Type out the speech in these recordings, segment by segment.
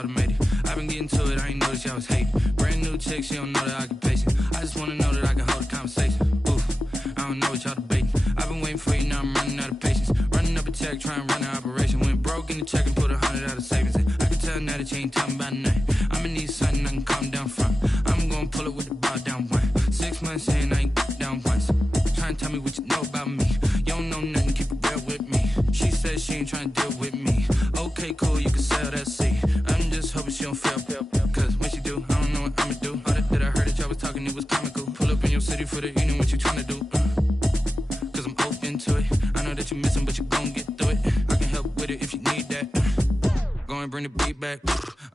automated. I've been getting to it, I ain't noticed y'all was hating. Brand new chick, she don't know the occupation. I just wanna know that I can hold a conversation. Ooh, I don't know what y'all debating. I've been waiting for you, now I'm running out of patience. Running up a check, trying to run an operation. Went broke in the check and put 100 out of savings in. I can tell now that you ain't talking about nothing. I'ma need something I can calm down from. I'm gonna pull it with the bar down one. 6 months in, I ain't down once. Trying to tell me what you know about me. You don't know nothing, keep it real with me. She said she ain't trying to deal with me. Okay, cool, you can sell that seat. I'm just hoping she don't fail. Cause when she do, I don't know what I'ma do. All that I heard that y'all was talking, it was comical. Pull up in your city for the evening, what you trying to do? Cause I'm open to it. I know that you missing, but you gon' get through it. I can help with it if you need that. Go and bring the beat back.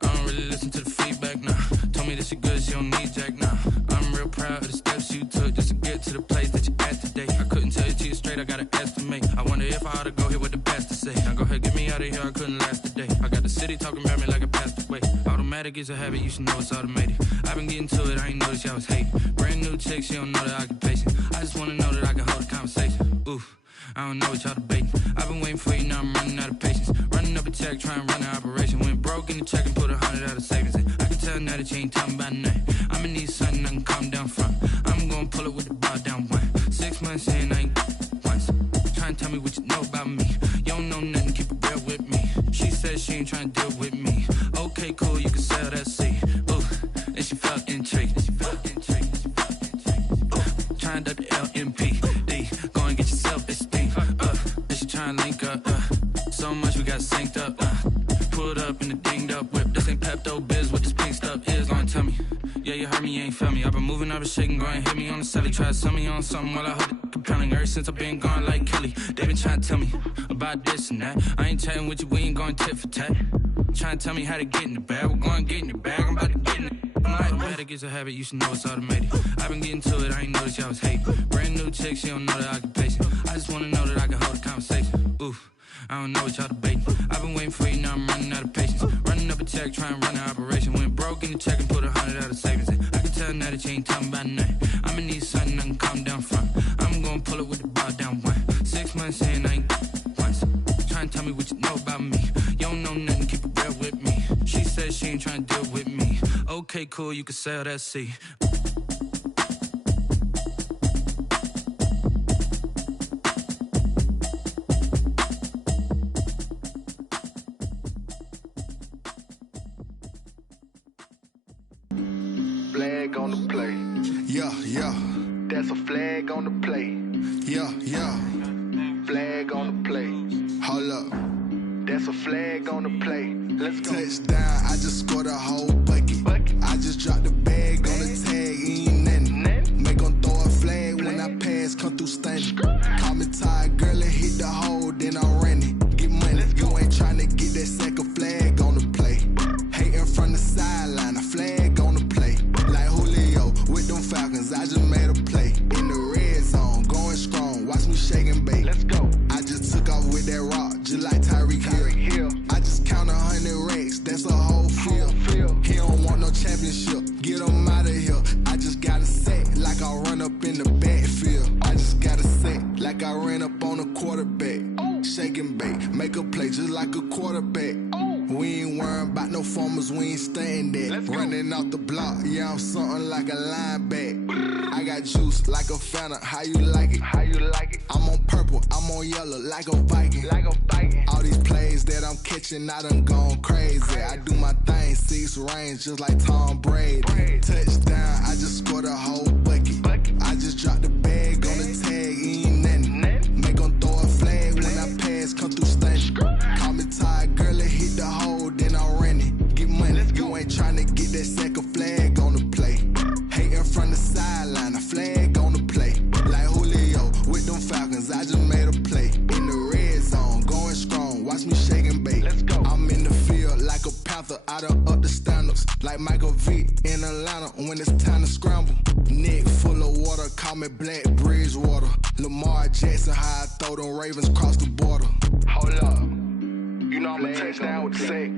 I don't really listen to the feedback, nah. Told me that she good, she don't need jack, nah. I'm real proud of the steps you took just to get to the place that you at today. I couldn't tell you to you straight, I gotta estimate. I wonder if I ought to go here with the best to say. Now go ahead, get me out of here, I couldn't last a day. I got the city talking about me like I passed away. Automatic is a habit, you should know it's automated. I've been getting to it, I ain't noticed y'all was hating. Brand new chick, she don't know the occupation. I just wanna know that I can hold a conversation. Ooh, I don't know what y'all debating. I've been waiting for you, now I'm running out of patience. Running up a check, trying to run an operation. Went broke in the check and put 100 out of savings in. I can tell now that you ain't talking about nothing. I'ma need something I can calm down from. I'm gonna pull it with the bar down one. 6 months in, I ain't once. Trying to tell me what you know about me. You don't know nothing, keep it real with me. She said she ain't trying to deal with me. Okay, cool, you can sell that seat. Ooh, and she felt intrigued. Trying to the LMPD. Go and get your self-esteem. And she trying to link up. So much we got synced up. Pulled up in the dinged up whip. This ain't Pepto-Biz, what this pink stuff is. Gonna tell me. Yeah, you heard me, you ain't felt me. I've been moving, I've been shaking, go and hit me on the celly. Try to sell me on something while I hold it compelling. Ever since I've been gone like Kelly, they been trying to tell me about this and that. I ain't chatting with you, we ain't going tit for tat. Trying to tell me how to get in the bag, we're going to get in the bag, I'm about to get in it. I'm like, automatic is a habit, you should know it's automated. I've been getting to it, I ain't noticed y'all was hating. Brand new chick, she don't know the occupation. I just wanna know that I can hold a conversation. Ooh, I don't know what y'all debating. I've been waiting for you, now I'm running out of patience. Running up a check, trying to run an operation. Went broke in the check and put 100 out of savings in. I can tell now that you ain't talking about nothing. I'ma need something I can calm down from. I'm gonna pull it with the bar down one. 6 months in, I ain't once. Trying to tell me what you know about me. You don't know nothing, keep it real with me. She said she ain't trying to deal with me. Okay, cool, you can sell that seat. Flag on the play. Yeah, yeah. That's a flag on the play. Yeah, yeah. Flag on the play. Hold up. That's a flag on the play. Let's go. Touchdown, I just scored a whole bucket. I just dropped the bag on the tag, ain't nothing. Make 'em throw a flag when I pass, come through stunning. Call me tired, girl, and hit the hole, then I'm running. Get money, you ain't tryna get that second flag on the play. Hating from the sideline, a flag on the play. Like Julio with them Falcons, I just made a play. In the red zone, going strong, watch me shake and bake. Let's go. I just took off with that rock, just like Tyreek Hill. I just count 100 racks, that's a whole field. He don't want no championship, get him out of here. I just got a set, like I run up in the backfield. I just got a set, like I ran up on a quarterback. Shake and bake, make a play just like a quarterback. We ain't worrying about no formers, we ain't staying there. Running off the block, yeah, I'm something like a linebacker. I got juice like a Fanta, how you like it? How you like it? I'm on purple, I'm on yellow, like a Viking. Like a Viking. All these plays that I'm catching, I done gone crazy. I do my thing, 6 range, just like Tom Brady. Touchdown, I just scored a whole bucket. I just dropped the bag on the tag, ain't nothing. Make 'em throw a flag when I pass, come through stunning. Call me tired, girl, and hit the hole, then I'm running. Get money, you ain't tryna get that second flag on the play. Hating from the sideline, a flag on the play. Like Julio with them Falcons, I just made a play. In the red zone, going strong, watch me shake and bake. Let's go. I'm in the field like a Panther, I done up the standards. Like Michael Vick in Atlanta when it's time to scramble. Neck full of water, call me Black Bridgewater. Lamar Jackson, how I throw them Ravens cross the border. Hold up. You know I'm a touchdown with the sack.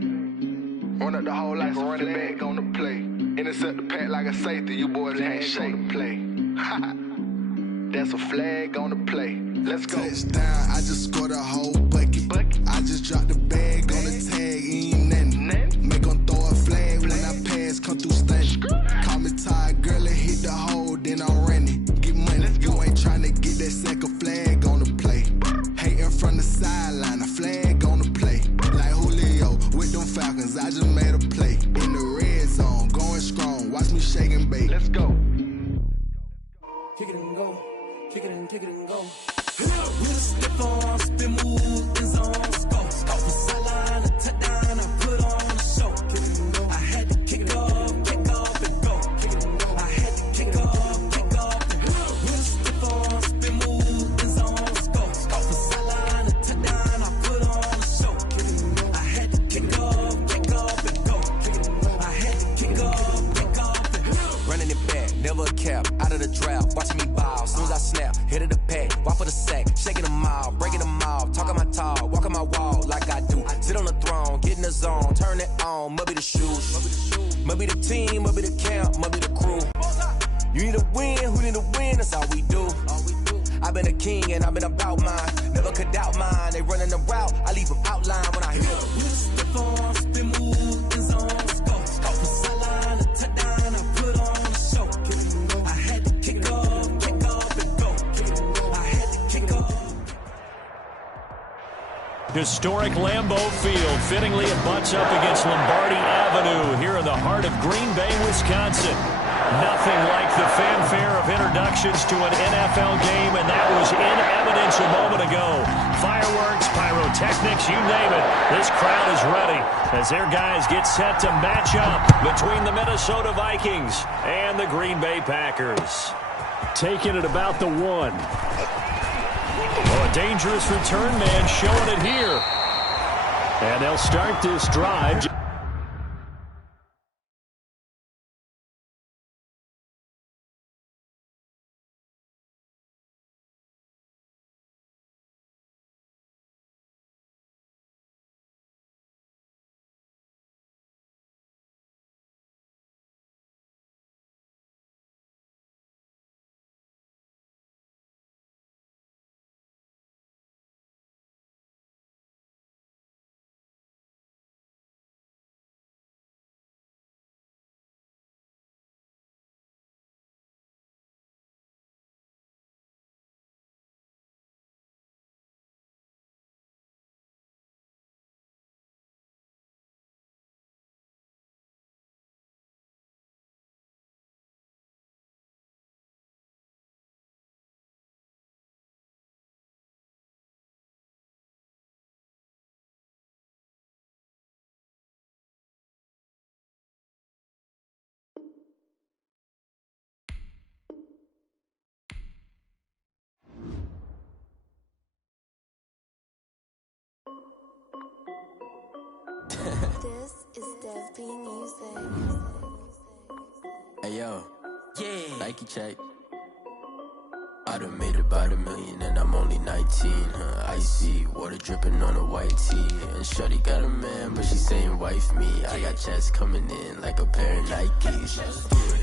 Run up the hole like a running back on the play. Intercept the pack like a safety, you boys can't shake the play. That's a flag on the play. Let's go. Touchdown, I just scored a whole bucket. I just dropped the bag on the tag, ain't nothing. Make 'em throw hat on, must be the shoes. Must be the team, must be the camp, must be the crew. You need a win, who need a win, that's all we do. I've been a king and I've been about mine. Never could doubt mine, they running the route, I leave them outline when I hear them. Step on, spin, move, in zone, let's go. From sideline to touchdown, I put on a show. I had to kick off and go. I had to kick off. Historic Lambeau Field fittingly it butts up against Lombardi Avenue here in the heart of Green Bay, Wisconsin. Nothing like the fanfare of introductions to an NFL game, and that was in evidence a moment ago. Fireworks, pyrotechnics, you name it. This crowd is ready as their guys get set to match up between the Minnesota Vikings and the Green Bay Packers. Taking it about the 1. Oh, a dangerous return man showing it here. And they'll start this drive. This is Dev Music. Hey yo, yeah, Nike check. I done made about $1 million and I'm only 19. Icy water dripping on a white tee. And shorty got a man, but she saying wife me. I got checks coming in like a pair of Nikes.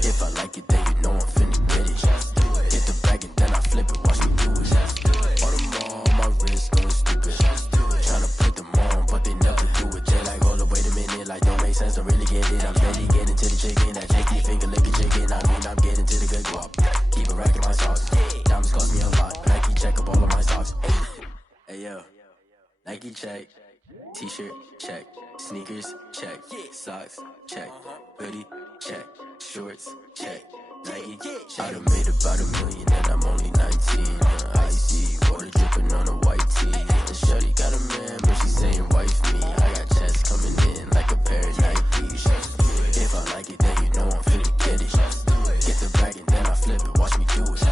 If I like it, then you know I'm finna get it. Hit the bag and then I flip it, watch me do it. All them on my wrist going stupid. Tryna put them on, but they never do it. They like, hold up, wait a minute, like don't make sense, don't really get it. I'm steady getting to the chicken, that shaky finger licking chicken. I mean, I'm getting to the good guap. Keep a rack in my socks. Diamonds cost me a lot. Nike check up all of my socks. Hey yo, Nike check. T-shirt check. Sneakers check. Socks check. Hoodie check. Shorts check. Nike. I done made about $1 million and I'm only 19. Icy water dripping on a white tee. And shorty got a man, but she saying wife me. I got checks coming in like a pair of Nikes. If I like it, then you know I'm finna get it. Get the bag and then I flip it, watch me do it.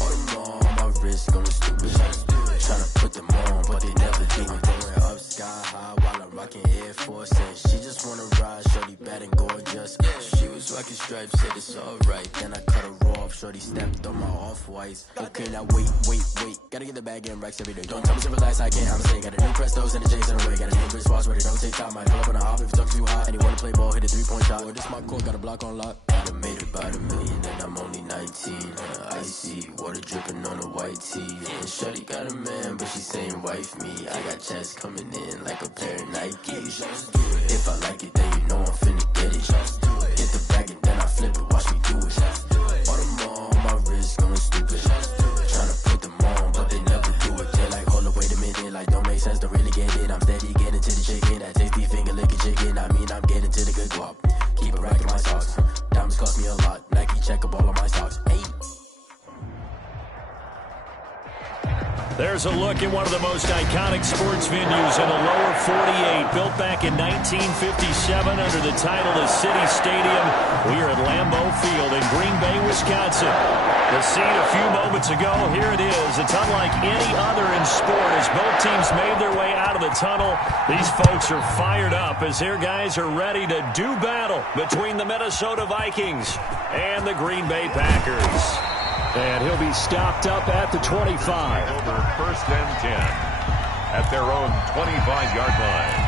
All them on my wrist going stupid. Tryna put them on, but they never do it. Going up sky high while I'm rocking Air Force. And she just wanna ride, shorty bad and gorgeous. She was rocking stripes, said it's alright. Then I cut her off, shorty stepped on my off-whites. Okay, now wait. Gotta get the bag and racks every day. Don't tell me to relax, I can't, I'm saying. Got a new Prestos and a J's in the way. Got a new wristwatch where they don't take time. Might pull up on a hop if it's too hot. And he wanna play ball, hit a 3-point shot. Or this my court, got a block on lock. I done made about $1 million and I'm only 19. Icy water dripping on a white tee. And shorty got a man, but she saying wife me. I got checks coming in like a pair of Nikes. If I like it, then you know I'm finna get it. Hit the bag and then I flip it, watch me do it. All them on my wrist going stupid. Tryna put them on, but they never do it. They like, hold up, wait a minute, like don't make sense, don't really get it. I'm steady getting to the chicken, that tasty finger licking chicken. I mean, I'm getting to the good guap. Keep a rack in my socks. Diamonds cost me a lot. Nike check up all of my socks. Hey. There's a look at one of the most iconic sports venues in the lower 48, built back in 1957 under the title of City Stadium. We are at Lambeau Field in Green Bay, Wisconsin. The scene a few moments ago, here it is. It's unlike any other in sport as both teams made their way out of the tunnel. These folks are fired up as their guys are ready to do battle between the Minnesota Vikings and the Green Bay Packers. And he'll be stopped up at the 25. Over 1st and 10 at their own 25-yard line.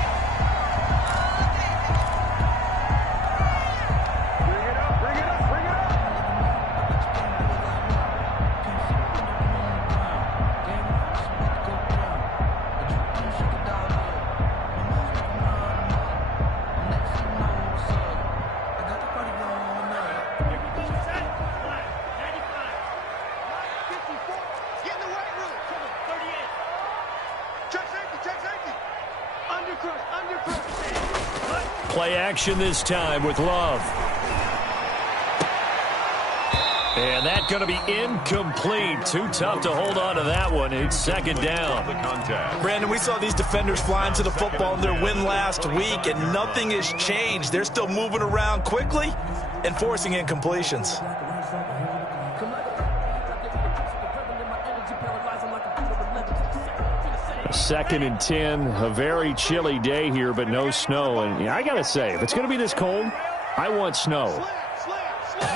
Play action this time with Love. And that's going to be incomplete. Too tough to hold on to that one. It's second down. Brandon, we saw these defenders flying to the football in their win last week, and nothing has changed. They're still moving around quickly and forcing incompletions. Second and 10. A very chilly day here, but no snow. And I got to say, if it's going to be this cold, I want snow.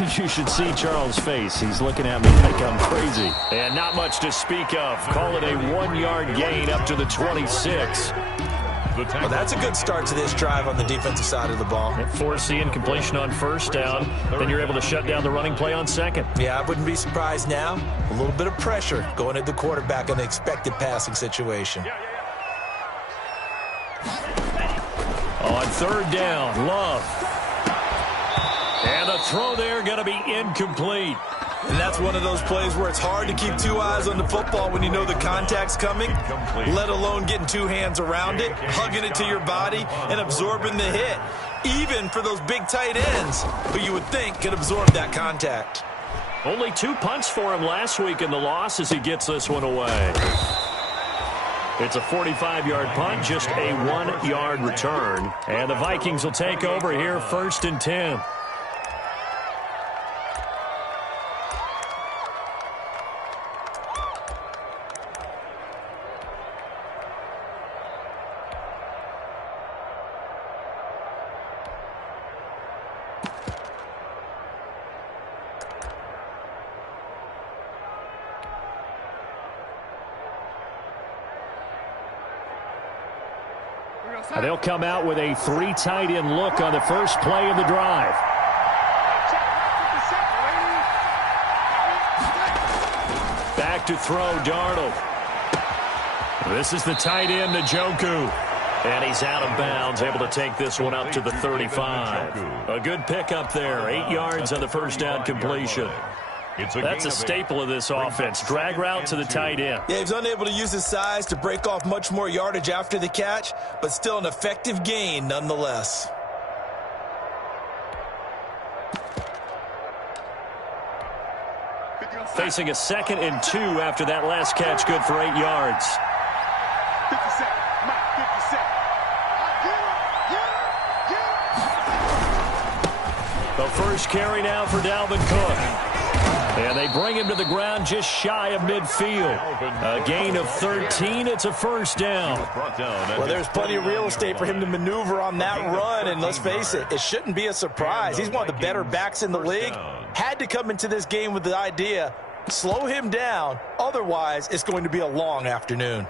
You should see Charles' face. He's looking at me like I'm crazy. And not much to speak of. Call it a 1-yard gain up to the 26. Well, that's a good start to this drive on the defensive side of the ball. Force the incompletion on first down. Then you're able to shut down the running play on second. Yeah, I wouldn't be surprised now. A little bit of pressure going at the quarterback in the expected passing situation. On third down, Love. And the throw there going to be incomplete. And that's one of those plays where it's hard to keep two eyes on the football when you know the contact's coming, let alone getting two hands around it, hugging it to your body, and absorbing the hit, even for those big tight ends who you would think could absorb that contact. Only 2 punts for him last week in the loss as he gets this one away. It's a 45-yard punt, just a 1-yard return. And the Vikings will take over here, 1st and 10. They'll come out with a 3 tight end look on the first play of the drive. Back to throw, Darnold. This is the tight end, Njoku. And he's out of bounds, able to take this one up to the 35. A good pickup there, 8 yards on the first down completion. That's a staple of this offense. Drag route to the tight end. Yeah, he's unable to use his size to break off much more yardage after the catch, but still an effective gain nonetheless. Facing a 2nd and 2 after that last catch, good for 8 yards. 50 The first carry now for Dalvin Cook. And they bring him to the ground just shy of midfield. A gain of 13. It's a first down. Well, there's plenty of real estate for him to maneuver on that run. And let's face it, it shouldn't be a surprise. He's one of the better backs in the league. Had to come into this game with the idea, slow him down. Otherwise, it's going to be a long afternoon.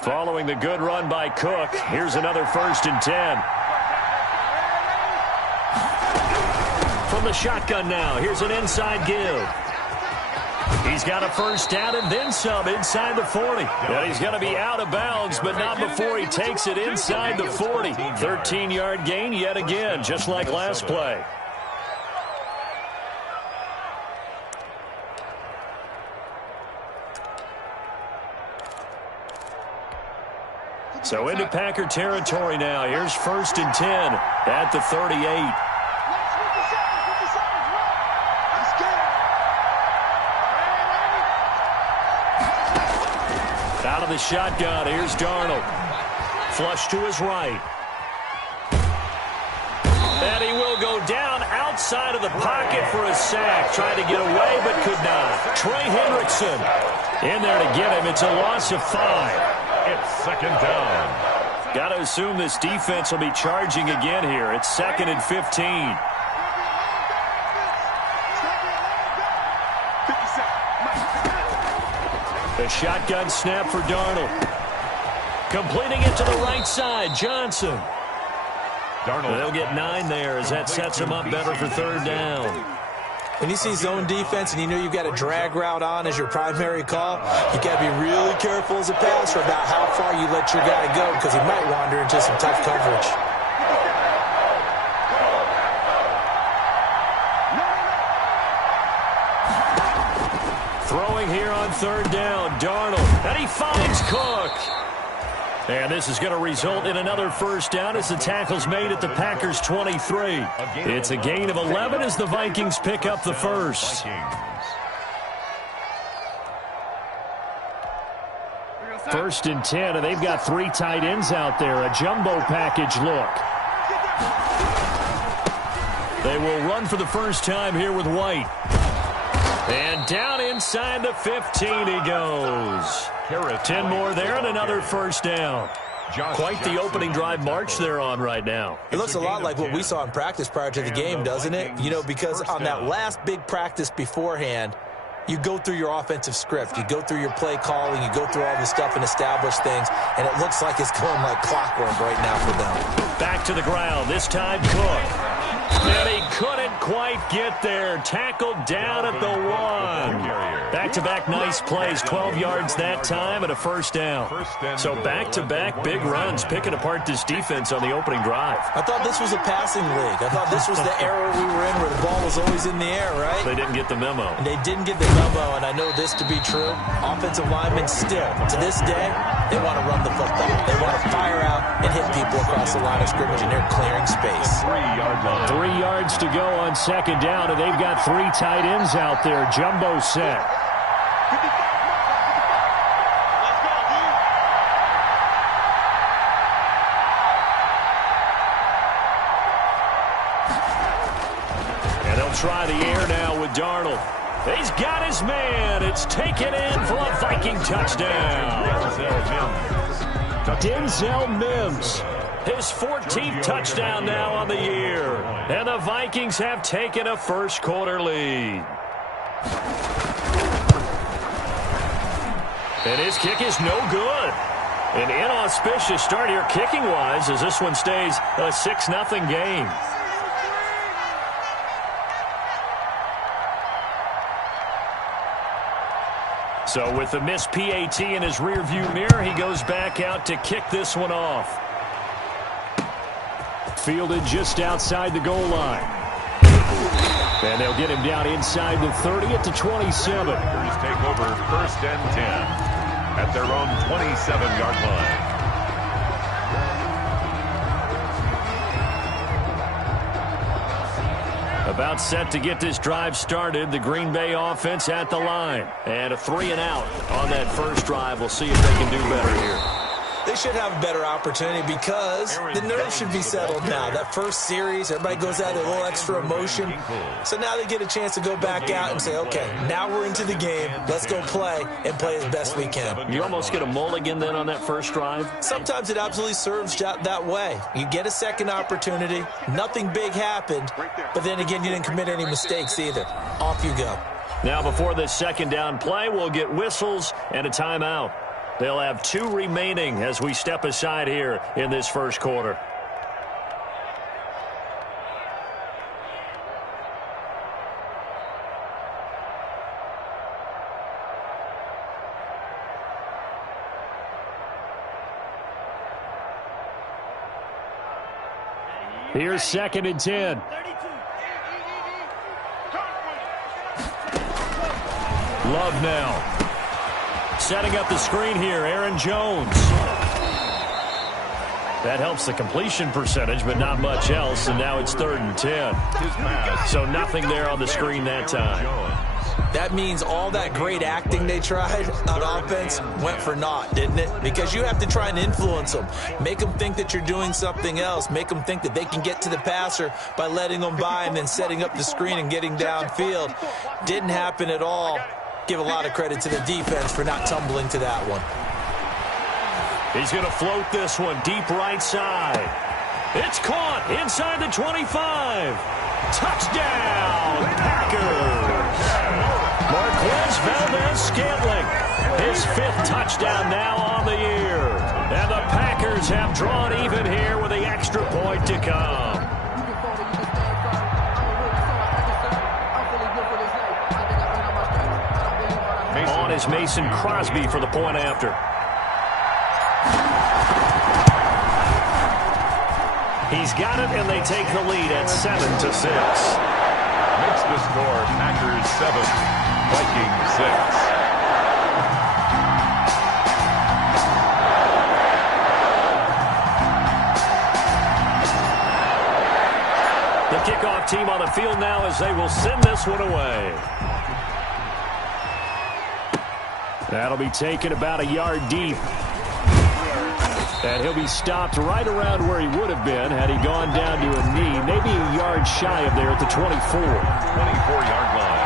Following the good run by Cook, here's another 1st and 10. From the shotgun now, here's an inside give. He's got a first down and then some inside the 40. And he's going to be out of bounds, but not before he takes it inside the 40. 13-yard gain yet again, just like last play. So into Packer territory now. Here's 1st and 10 at the 38. Out of the shotgun, here's Darnold. Flush to his right. And he will go down outside of the pocket for a sack. Tried to get away, but could not. Trey Hendrickson in there to get him. It's a loss of 5. It's 2nd down. Got to assume this defense will be charging again here. It's 2nd and 15. A shotgun snap for Darnold. Completing it to the right side, Johnson. Darnold. They'll get 9 there as that sets him up better for 3rd down. When you see zone defense and you know you've got a drag route on as your primary call, you got to be really careful as a passer about how far you let your guy go because he might wander into some tough coverage. Throwing here on third down, Darnold, and he finds Cook. And this is going to result in another first down as the tackle's made at the Packers' 23. It's a gain of 11 as the Vikings pick up the first. First and 10, and they've got 3 tight ends out there. A jumbo package look. They will run for the first time here with White. And down inside the 15 he goes. 10 more there and another first down. Quite the opening drive march they're on right now. It looks a lot like what we saw in practice prior to the game, doesn't it? You know, because on that last big practice beforehand, you go through your offensive script. You go through your play calling. You go through all the stuff and establish things. And it looks like it's going like clockwork right now for them. Back to the ground. This time Cook. And he couldn't quite get there. Tackled down at the 1. Back-to-back nice plays. 12 yards that time and a first down. So back-to-back big runs picking apart this defense on the opening drive. I thought this was a passing league. I thought this was the era we were in where the ball was always in the air, right? They didn't get the memo. And they didn't get the memo, and I know this to be true. Offensive linemen still, to this day, they want to run the football. They want to fire out and hit people across the line of scrimmage, and they're clearing space. 3-yard line. 3 yards to go on second down, and they've got 3 tight ends out there. Jumbo set. And they'll try the air now with Darnold. He's got his man. It's taken in for a Viking touchdown. Denzel Mims. His 14th touchdown now on the year. And the Vikings have taken a first-quarter lead. And his kick is no good. An inauspicious start here kicking-wise as this one stays a 6-0 game. So with the missed PAT in his rearview mirror, he goes back out to kick this one off. Fielded just outside the goal line. And they'll get him down inside the 30 at the 27. Packers take over first and 10 at their own 27-yard line. About set to get this drive started. The Green Bay offense at the line. And a 3-and-out on that first drive. We'll see if they can do better here. They should have a better opportunity because the nerves should be settled now. That first series, everybody goes out with a little extra emotion. So now they get a chance to go back out and say, okay, now we're into the game. Let's go play and play as best we can. You almost get a mulligan then on that first drive? Sometimes it absolutely serves that way. You get a second opportunity. Nothing big happened. But then again, you didn't commit any mistakes either. Off you go. Now before this second down play, we'll get whistles and a timeout. They'll have 2 remaining as we step aside here in this first quarter. Here's second and 10. Love now. Setting up the screen here, Aaron Jones. That helps the completion percentage, but not much else, and now it's 3rd and 10. So nothing there on the screen that time. That means all that great acting they tried on offense went for naught, didn't it? Because you have to try and influence them. Make them think that you're doing something else. Make them think that they can get to the passer by letting them by and then setting up the screen and getting downfield. Didn't happen at all. Give a lot of credit to the defense for not tumbling to that one. He's going to float this one deep right side. It's caught inside the 25. Touchdown, Packers. Marquez Valdez-Scantling, his 5th touchdown now on the year. And the Packers have drawn even here with the extra point to come. is Mason Crosby for the point after. He's got it, and they take the lead at 7-6. Makes the score Packers 7, Vikings 6. The kickoff team on the field now as they will send this one away. That'll be taken about a yard deep. And he'll be stopped right around where he would have been had he gone down to a knee, maybe a yard shy of there at the 24. 24-yard line.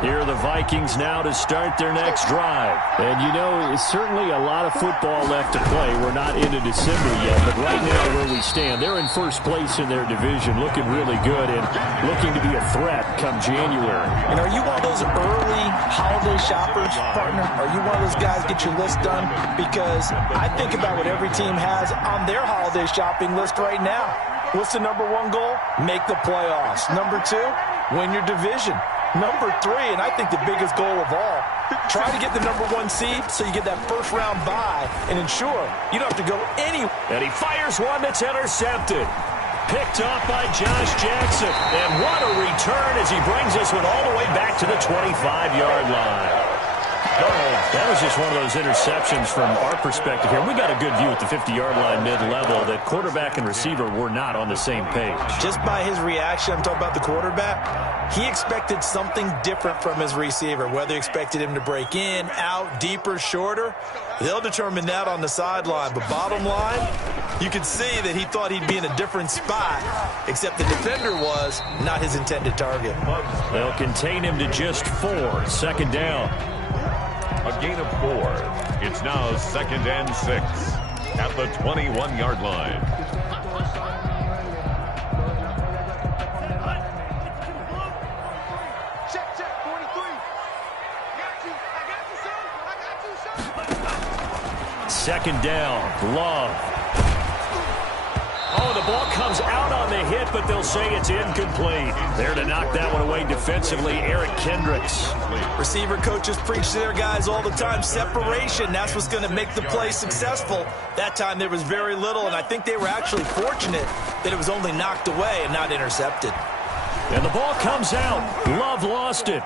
Here are the Vikings now to start their next drive. And, you know, it's certainly a lot of football left to play. We're not into December yet, but right now where we stand, they're in first place in their division, looking really good and looking to be a threat come January. And are you one of those early holiday shoppers, partner? Are you one of those guys get your list done? Because I think about what every team has on their holiday shopping list right now. What's the number one goal? Make the playoffs. Number two, win your division. Number three, and I think the biggest goal of all, try to get the number one seed so you get that first round bye and ensure you don't have to go anywhere. And he fires one that's intercepted. Picked off by Josh Jackson. And what a return as he brings this one all the way back to the 25-yard line. That was just one of those interceptions from our perspective here. We got a good view at the 50-yard line mid-level that quarterback and receiver were not on the same page. Just by his reaction, I'm talking about the quarterback, he expected something different from his receiver, whether he expected him to break in, out, deeper, shorter. They'll determine that on the sideline. But bottom line, you can see that he thought he'd be in a different spot, except the defender was not his intended target. They'll contain him to just 4. Second down. A gain of 4. It's now 2nd and 6 at the 21-yard line. Check, 43. I got you, son. Second down. Love. Oh, the ball comes out on the hit, but they'll say it's incomplete. There to knock that one away defensively, Eric Kendricks. Receiver coaches preach to their guys all the time. Separation, that's what's going to make the play successful. That time there was very little, and I think they were actually fortunate that it was only knocked away and not intercepted. And the ball comes out. Love lost it.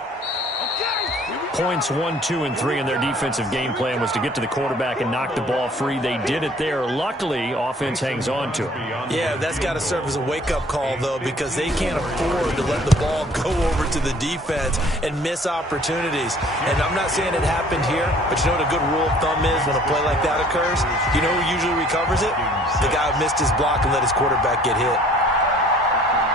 Points 1, 2, and 3 in their defensive game plan was to get to the quarterback and knock the ball free. They did it there. Luckily, offense hangs on to it. Yeah, that's got to serve as a wake-up call, though, because they can't afford to let the ball go over to the defense and miss opportunities. And I'm not saying it happened here, but you know what a good rule of thumb is when a play like that occurs? You know who usually recovers it? The guy who missed his block and let his quarterback get hit.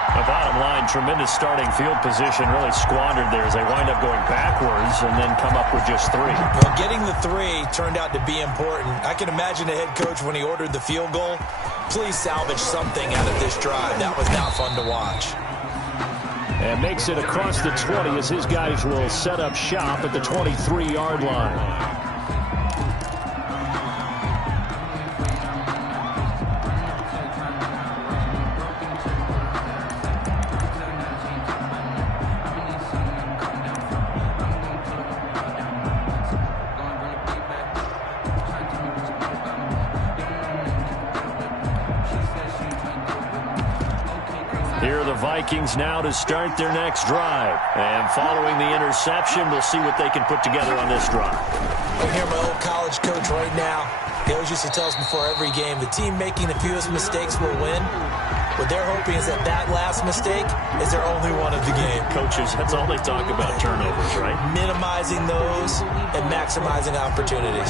The bottom line, tremendous starting field position, really squandered there as they wind up going backwards and then come up with just 3. Well, getting the 3 turned out to be important. I can imagine the head coach when he ordered the field goal, please salvage something out of this drive. That was not fun to watch. And makes it across the 20 as his guys will set up shop at the 23-yard line. Here are the Vikings now to start their next drive. And following the interception, we'll see what they can put together on this drive. I hear my old college coach right now. He always used to tell us before every game, the team making the fewest mistakes will win. What they're hoping is that that last mistake is their only one of the game. Coaches, that's all they talk about, turnovers, right? Minimizing those and maximizing opportunities.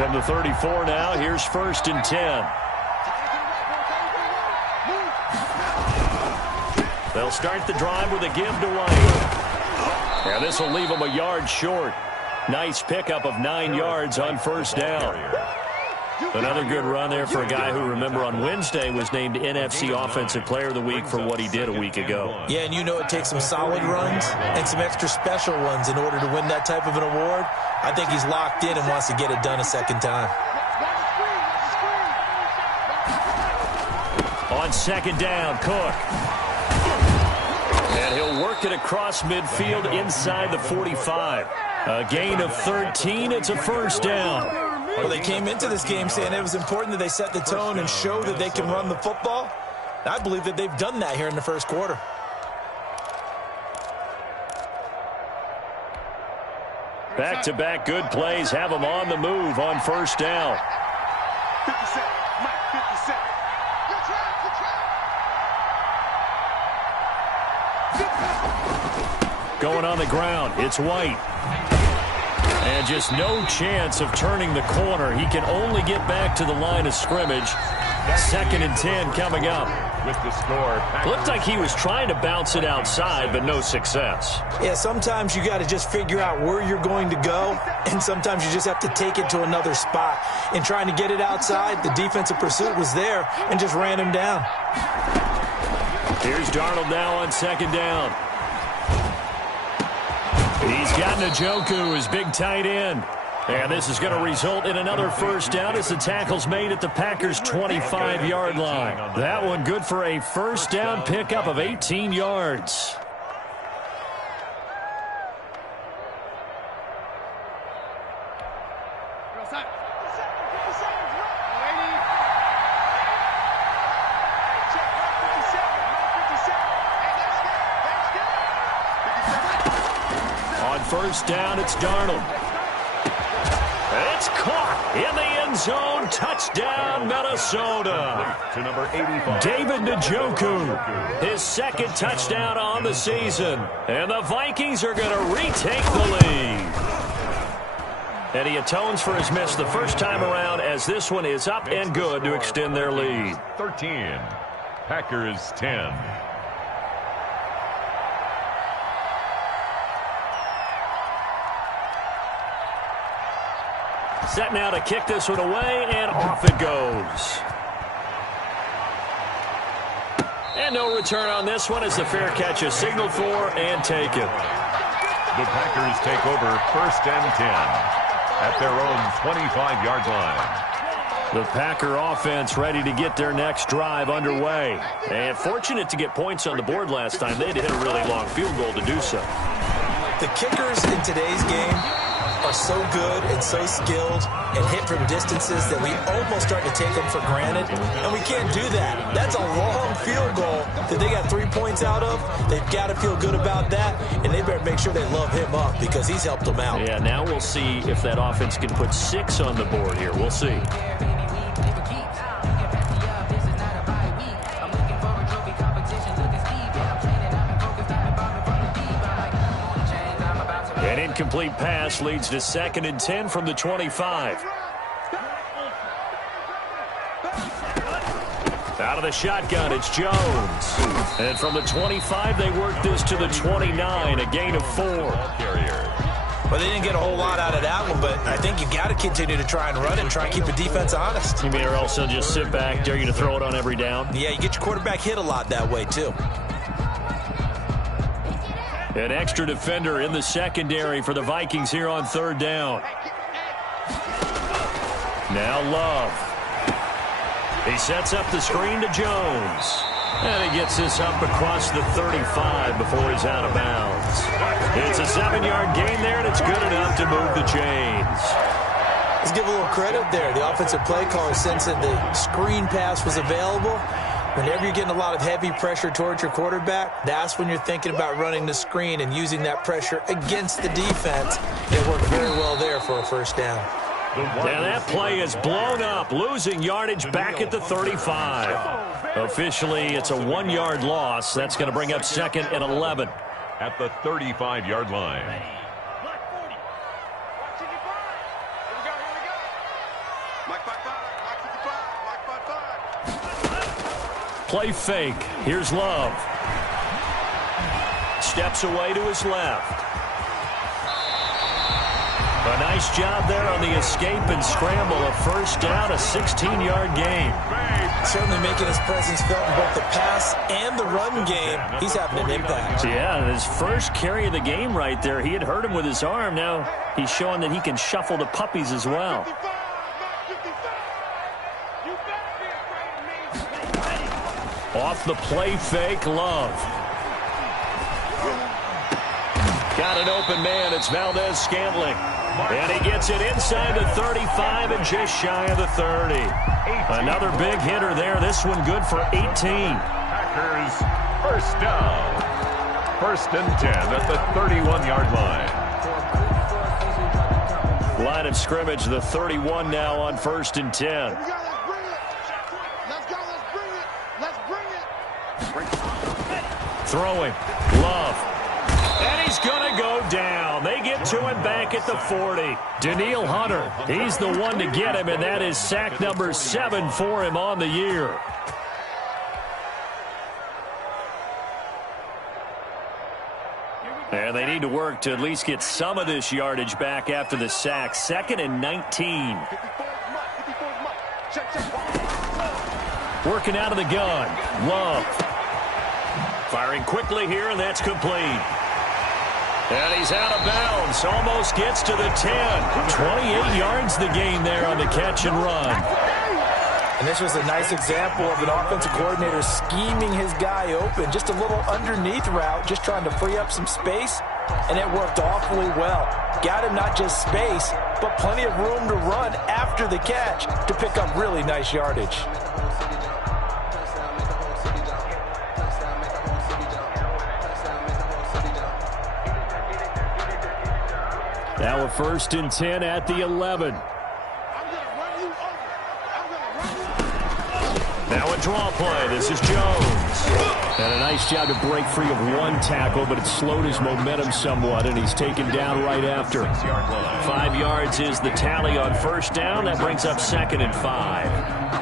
From the 34 now, here's 1st and 10. They'll start the drive with a give to White. And this will leave them a yard short. Nice pickup of 9 yards on 1st down. Another good run there for a guy who, remember, on Wednesday was named NFC Offensive Player of the Week for what he did a week ago. Yeah, and you know it takes some solid runs and some extra special ones in order to win that type of an award. I think he's locked in and wants to get it done a second time. on second down. Cook. And he'll work it across midfield inside the 45. A gain of 13. It's a first down. Well, they came into this game saying it was important that they set the tone and show that they can run the football. I believe that they've done that here in the first quarter. Back-to-back good plays have them on the move on first down. 50 seconds. Mike, 50 seconds. Going on the ground, it's White. And just no chance of turning the corner. He can only get back to the line of scrimmage. 2nd and 10 coming up. With the score. Looked like he was trying to bounce it outside, but no success. Yeah, sometimes you got to just figure out where you're going to go, and sometimes you just have to take it to another spot. In trying to get it outside, the defensive pursuit was there and just ran him down. Here's Darnold now on second down. He's got Njoku, his big tight end. And this is going to result in another first down as the tackle's made at the Packers' 25-yard line. That one good for a first down pickup of 18 yards. On first down, it's Darnold. It's caught in the end zone. Touchdown, Minnesota. To number 85. David Njoku, his second touchdown on the season. And the Vikings are going to retake the lead. And he atones for his miss the first time around as this one is up and good to extend their lead. 13. Packers 10. Set now to kick this one away, and off it goes. And no return on this one as the fair catch is signaled for and taken. The Packers take over 1st and 10 at their own 25-yard line. The Packer offense ready to get their next drive underway. And fortunate to get points on the board last time. They had to hit a really long field goal to do so. The kickers in today's game are so good and so skilled and hit from distances that we almost start to take them for granted, and we can't do that. That's a long field goal that they got 3 points out of. They've got to feel good about that, and they better make sure they love him up because he's helped them out. Yeah, now we'll see if that offense can put 6 on the board here. We'll see. An incomplete pass leads to 2nd and 10 from the 25. Out of the shotgun, it's Jones. And from the 25, they work this to the 29, a gain of 4. Well, they didn't get a whole lot out of that one, but I think you got to continue to try and run it and try and keep the defense honest. You mean, or else they'll just sit back, dare you to throw it on every down? Yeah, you get your quarterback hit a lot that way, too. An extra defender in the secondary for the Vikings here on 3rd down. Now Love. He sets up the screen to Jones. And he gets this up across the 35 before he's out of bounds. It's a 7-yard gain there, and it's good enough to move the chains. Let's give a little credit there. The offensive play caller sensed that the screen pass was available. Whenever you're getting a lot of heavy pressure towards your quarterback, that's when you're thinking about running the screen and using that pressure against the defense. It worked very well there for a first down. And that play is blown up, losing yardage back at the 35. Officially, it's a 1-yard loss. That's going to bring up 2nd and 11. At the 35-yard line. Play fake. Here's Love. Steps away to his left. A nice job there on the escape and scramble. A first down, a 16-yard gain. Certainly making his presence felt in both the pass and the run game. He's having an impact. Yeah, his first carry of the game right there. He had hurt him with his arm. Now he's showing that he can shuffle the puppies as well. Off the play fake, Love. Got an open man. It's Valdez-Scantling. And he gets it inside the 35 and just shy of the 30. Another big hitter there. This one good for 18. Packers first down. 1st and 10 at the 31-yard line. Line of scrimmage, the 31 now on 1st and 10. Throwing. Love. And he's going to go down. They get to him back at the 40. Danielle Hunter, he's the one to get him, and that is sack number 7 for him on the year. And they need to work to at least get some of this yardage back after the sack. 2nd and 19. Working out of the gun. Love. Firing quickly here, and that's complete. And he's out of bounds. Almost gets to the 10. 28 yards the gain there on the catch and run. And this was a nice example of an offensive coordinator scheming his guy open. Just a little underneath route, just trying to free up some space, and it worked awfully well. Got him not just space, but plenty of room to run after the catch to pick up really nice yardage. Now a 1st and 10 at the 11. Now a draw play. This is Jones. And a nice job to break free of one tackle, but it slowed his momentum somewhat, and he's taken down right after. 5 yards is the tally on 1st down. That brings up 2nd and 5.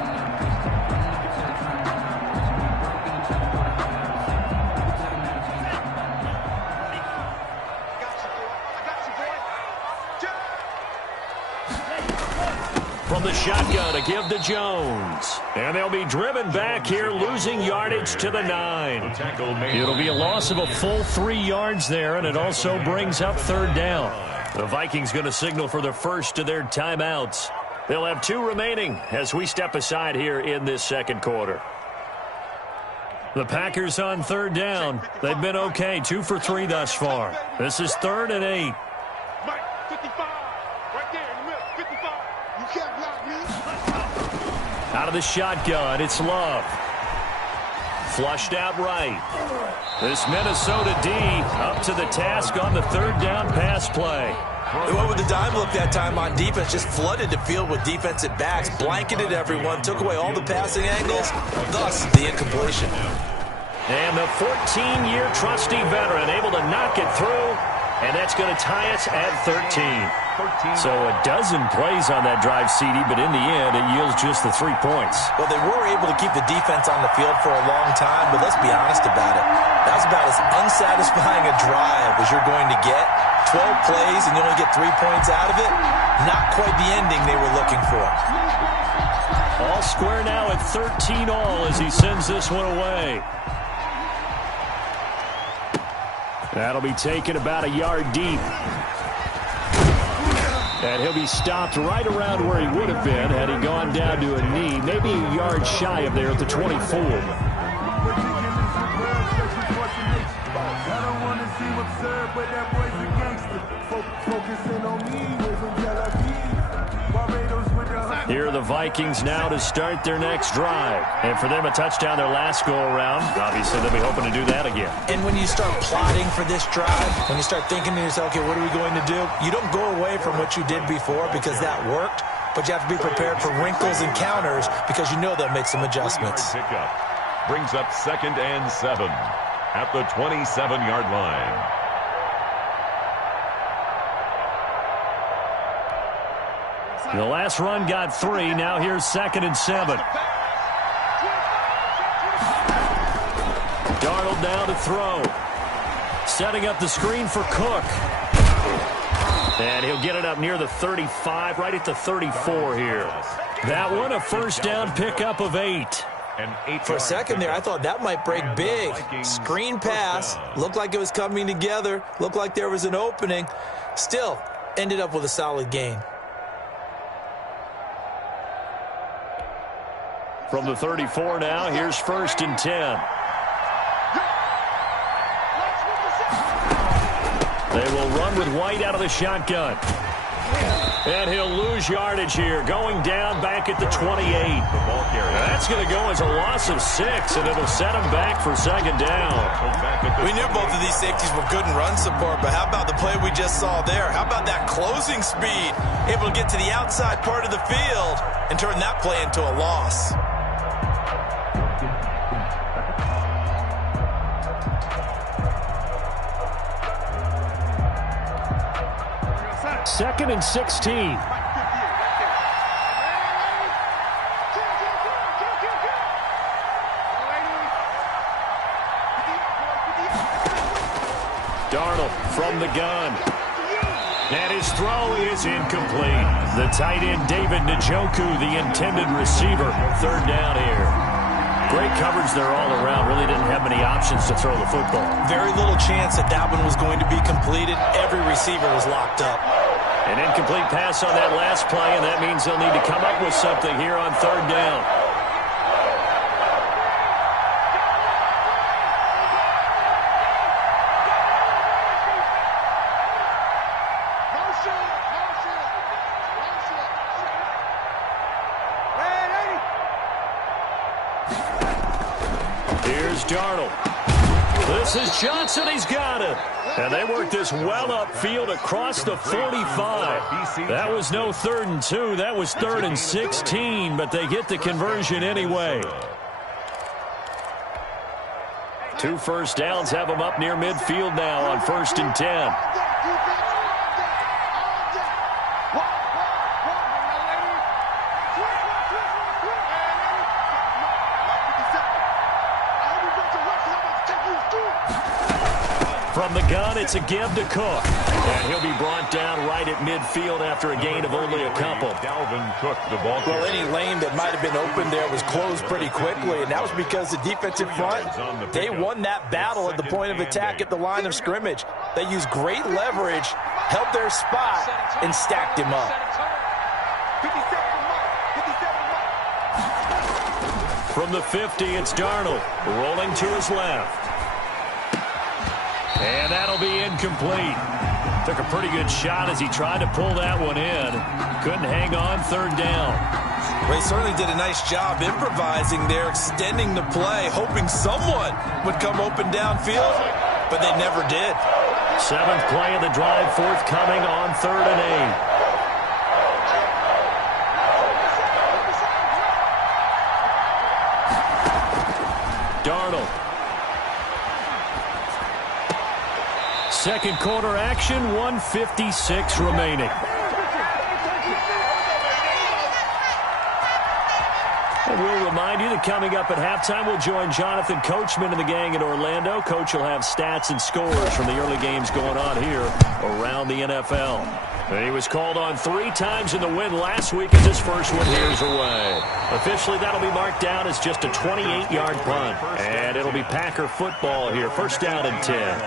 From the shotgun to give to Jones. And they'll be driven back here, losing yardage to the 9. It'll be a loss of a full 3 yards there, and it also brings up 3rd down. The Vikings going to signal for the first of their timeouts. They'll have 2 remaining as we step aside here in this 2nd quarter. The Packers on 3rd down. They've been okay, 2 for 3 thus far. This is 3rd and 8. Out of the shotgun, it's Love. Flushed out right. This Minnesota D up to the task on the 3rd down pass play. They went with the dime look that time on defense, just flooded the field with defensive backs, blanketed everyone, took away all the passing angles, thus the incompletion. And the 14-year trusty veteran able to knock it through, and that's going to tie us at 13. So a dozen plays on that drive, CD, but in the end, it yields just the 3 points. Well, they were able to keep the defense on the field for a long time, but let's be honest about it. That was about as unsatisfying a drive as you're going to get. 12 plays and you only get 3 points out of it. Not quite the ending they were looking for. All square now at 13 all as he sends this one away. That'll be taken about a yard deep. And he'll be stopped right around where he would have been had he gone down to a knee, maybe a yard shy of there at the 24. Here are the Vikings now to start their next drive. And for them, a touchdown their last go-around. Obviously, they'll be hoping to do that again. And when you start plotting for this drive, when you start thinking to yourself, okay, what are we going to do? You don't go away from what you did before because that worked, but you have to be prepared for wrinkles and counters because you know they'll make some adjustments. Brings up 2nd and 7 at the 27-yard line. The last run got 3. Now here's 2nd and 7. Darnold now to throw. Setting up the screen for Cook. And he'll get it up near the 35, right at the 34 here. That one, a 1st down pickup of 8. For a second there, I thought that might break big. Screen pass. Looked like it was coming together. Looked like there was an opening. Still, ended up with a solid gain. From the 34 now, here's 1st and 10. They will run with White out of the shotgun. And he'll lose yardage here, going down back at the 28. That's going to go as a loss of 6, and it'll set him back for 2nd down. We knew both of these safeties were good in run support, but how about the play we just saw there? How about that closing speed? Able to get to the outside part of the field and turn that play into a loss. Second and 16. Darnold from the gun. And his throw is incomplete. The tight end, David Njoku, the intended receiver. 3rd down here. Great coverage there all around. Really didn't have many options to throw the football. Very little chance that that one was going to be completed. Every receiver was locked up. An incomplete pass on that last play, and that means they'll need to come up with something here on 3rd down. Here's Darnold. This is Johnson. He's got it. And they work this well upfield across the 45. That was no 3rd and 2. That was 3rd and 16, but they get the conversion anyway. 2 first downs have them up near midfield now on 1st and 10. From the gun, it's a give to Cook. And he'll be brought down right at midfield after a gain of only a couple. Dalvin Cook, the ball carrier. Well, any lane that might have been open there was closed pretty quickly, and that was because the defensive front, they won that battle at the point of attack at the line of scrimmage. They used great leverage, held their spot, and stacked him up. From the 50, it's Darnold rolling to his left. And that'll be incomplete. Took a pretty good shot as he tried to pull that one in. Couldn't hang on 3rd down. Well, he certainly did a nice job improvising there, extending the play, hoping someone would come open downfield, but they never did. 7th play of the drive, forthcoming on 3rd and 8. Darnold. 2nd quarter action, 1:56 remaining. And we'll remind you that coming up at halftime, we'll join Jonathan Coachman and the gang in Orlando. Coach will have stats and scores from the early games going on here around the NFL. And he was called on 3 times in the win last week as his first one here's away. Officially, that'll be marked down as just a 28-yard punt. And it'll be Packer football here, 1st down and 10.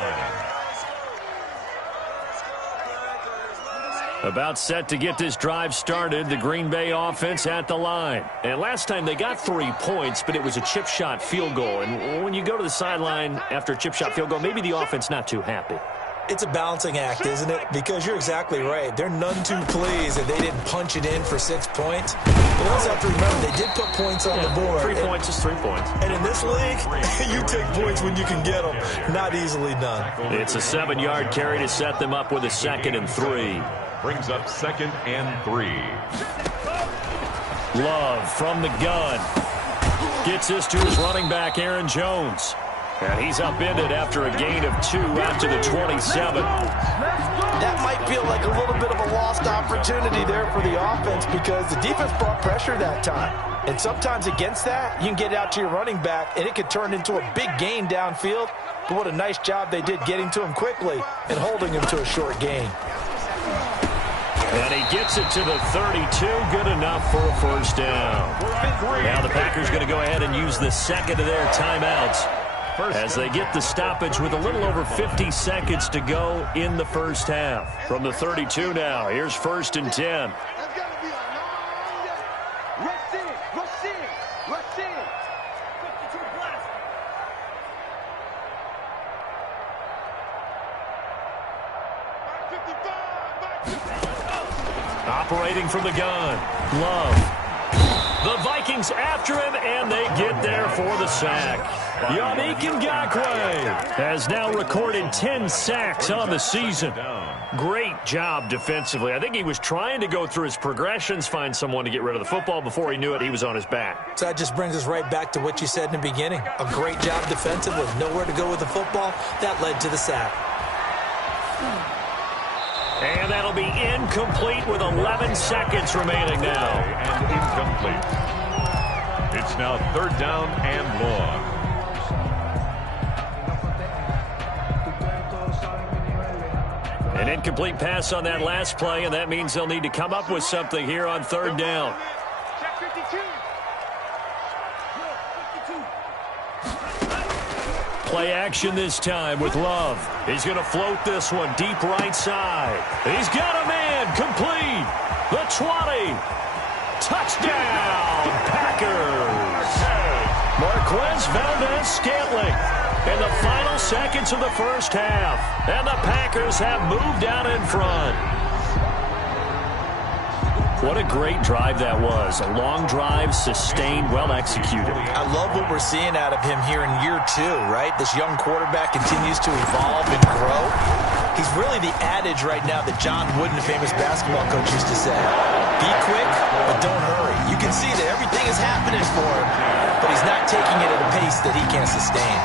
About set to get this drive started, the Green Bay offense at the line. And last time they got 3 points, but it was a chip shot field goal. And when you go to the sideline after a chip shot field goal, maybe the offense not too happy. It's a balancing act, isn't it? Because you're exactly right. They're none too pleased that they didn't punch it in for 6 points. But you also have to remember, they did put points on the board. 3 points is 3 points. And in this league, you take points when you can get them. Not easily done. It's a 7-yard carry to set them up with a 2nd and 3. Brings up 2nd and 3. Love from the gun. Gets this to his running back, Aaron Jones. And he's upended after a gain of 2 after the 27. That might feel like a little bit of a lost opportunity there for the offense because the defense brought pressure that time. And sometimes against that, you can get out to your running back, and it could turn into a big gain downfield. But what a nice job they did getting to him quickly and holding him to a short gain. And he gets it to the 32, good enough for a 1st down. Now the Packers going to go ahead and use the 2nd of their timeouts as they get the stoppage with a little over 50 seconds to go in the 1st half. From the 32 now, here's 1st and 10. Operating from the gun, Love. The Vikings after him, and they get there for the sack. Yannick Ngakoue has now recorded 10 sacks on the season. Great job defensively. I think he was trying to go through his progressions, find someone to get rid of the football. Before he knew it, he was on his back. So that just brings us right back to what you said in the beginning. A great job defensively. Nowhere to go with the football. That led to the sack. And that'll be incomplete with 11 seconds remaining now. And incomplete. It's now 3rd down and long. An incomplete pass on that last play, and that means they'll need to come up with something here on 3rd down. Play action this time with Love. He's going to float this one deep right side. He's got a man complete. The 20. Touchdown, Packers. Marquez Valdez-Scantling in the final seconds of the first half. And the Packers have moved out in front. What a great drive that was. A long drive, sustained, well executed. I love what we're seeing out of him here in year 2, right? This young quarterback continues to evolve and grow. He's really the adage right now that John Wooden, the famous basketball coach, used to say. Be quick, but don't hurry. You can see that everything is happening for him, but he's not taking it at a pace that he can't sustain.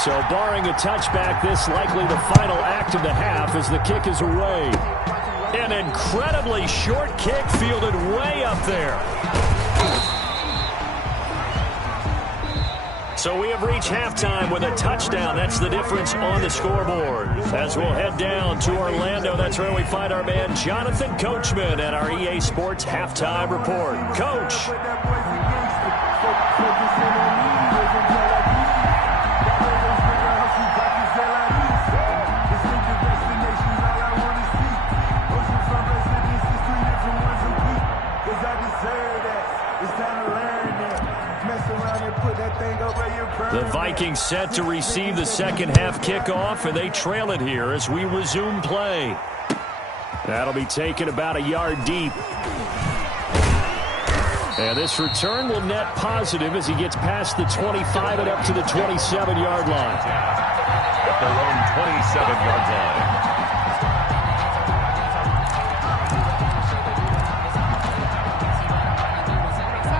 So barring a touchback, this likely the final act of the half as the kick is away. An incredibly short kick fielded way up there. So we have reached halftime with a touchdown. That's the difference on the scoreboard. As we'll head down to Orlando, that's where we find our man Jonathan Coachman at our EA Sports Halftime Report. Coach. The Vikings set to receive the second half kickoff, and they trail it here as we resume play. That'll be taken about a yard deep. And this return will net positive as he gets past the 25 and up to the 27-yard line. At their own 27-yard line.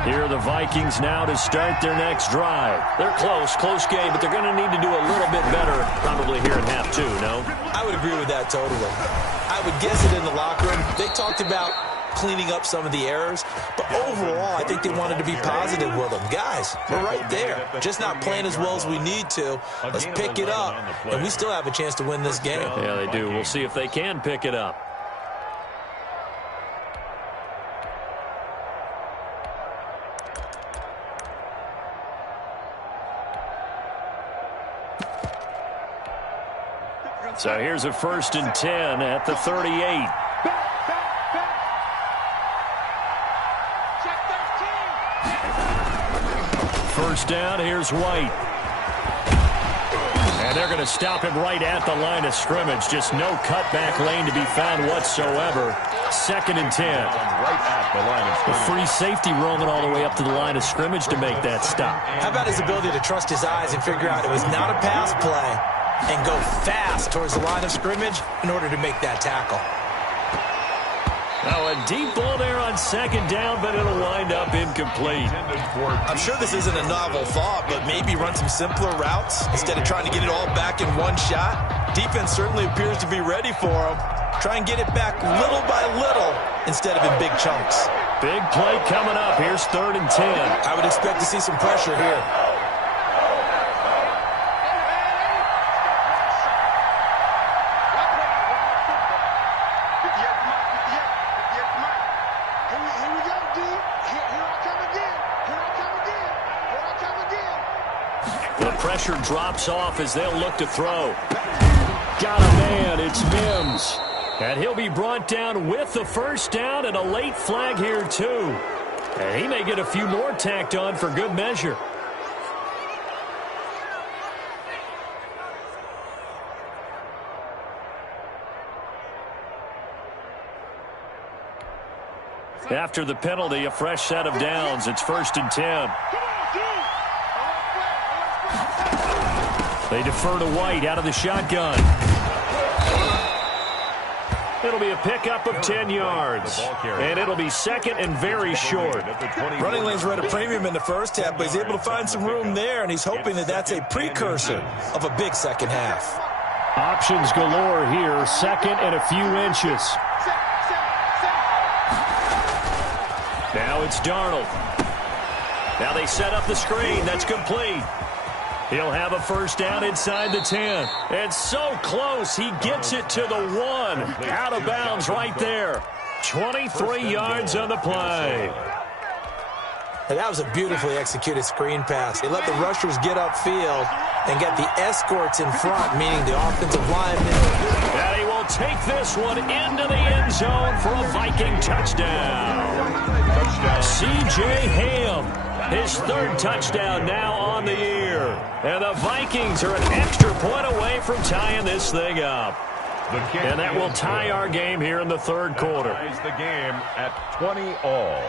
Here are the Vikings now to start their next drive. They're close game, but they're going to need to do a little bit better probably here in half 2, no? I would agree with that totally. I would guess it in the locker room. They talked about cleaning up some of the errors, but overall, I think they wanted to be positive with them. Guys, we're right there. Just not playing as well as we need to. Let's pick it up, and we still have a chance to win this game. Yeah, they do. We'll see if they can pick it up. So here's a 1st and 10 at the 38. First down, here's White. And they're going to stop him right at the line of scrimmage. Just no cutback lane to be found whatsoever. 2nd and 10. Right at the line of scrimmage. A free safety roaming all the way up to the line of scrimmage to make that stop. How about his ability to trust his eyes and figure out it was not a pass play and go fast towards the line of scrimmage in order to make that tackle. Now a deep ball there on 2nd down, but it'll wind up incomplete. I'm sure this isn't a novel thought, but maybe run some simpler routes instead of trying to get it all back in one shot. Defense certainly appears to be ready for him. Try and get it back little by little instead of in big chunks. Big play coming up. Here's 3rd and 10. I would expect to see some pressure here. Pressure drops off as they'll look to throw. Got a man, it's Mims. And he'll be brought down with the 1st down and a late flag here too. And he may get a few more tacked on for good measure. After the penalty, a fresh set of downs. It's 1st and 10. They defer to White out of the shotgun. It'll be a pickup of 10 yards. And it'll be 2nd and very short. Running lanes were at a premium in the first half, but he's able to find some room there, and he's hoping that that's a precursor of a big second half. Options galore here. 2nd and a few inches. Now it's Darnold. Now they set up the screen. That's complete. He'll have a first down inside the 10. It's so close. He gets it to the 1. Out of bounds right there. 23 yards on the play. And that was a beautifully executed screen pass. He let the rushers get upfield and get the escorts in front, meaning the offensive linemen. And he will take this one into the end zone for a Viking touchdown. C.J. Ham, his 3rd touchdown now on the year. And the Vikings are an extra point away from tying this thing up. And that will tie our game here in the 3rd quarter. Ties the game at 20-all.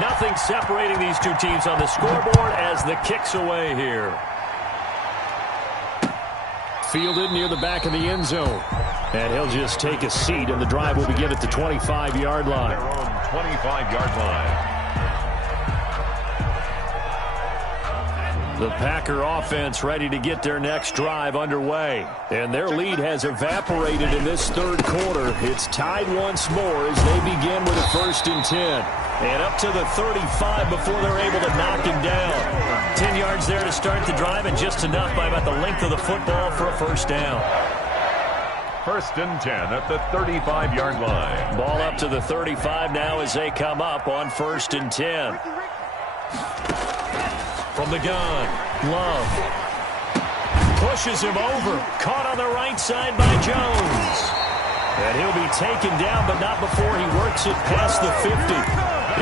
Nothing separating these two teams on the scoreboard as the kick's away here. Fielded near the back of the end zone. And he'll just take a seat, and the drive will begin at the 25-yard line. 25-yard line. The Packer offense ready to get their next drive underway. And their lead has evaporated in this 3rd quarter. It's tied once more as they begin with a 1st and 10. And up to the 35 before they're able to knock him down. 10 yards there to start the drive, and just enough by about the length of the football for a first down. 1st and 10 at the 35-yard line. Ball up to the 35 now as they come up on 1st and 10. From the gun, Love pushes him over. Caught on the right side by Jones. And he'll be taken down, but not before he works it past the 50.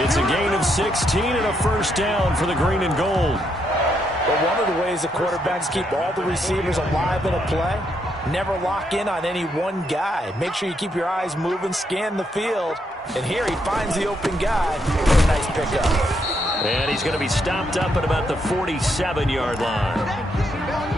It's a gain of 16 and a first down for the green and gold. But one of the ways the quarterbacks keep all the receivers alive in a play, never lock in on any one guy. Make sure you keep your eyes moving, scan the field. And here he finds the open guy for a nice pickup. And he's going to be stopped up at about the 47-yard line.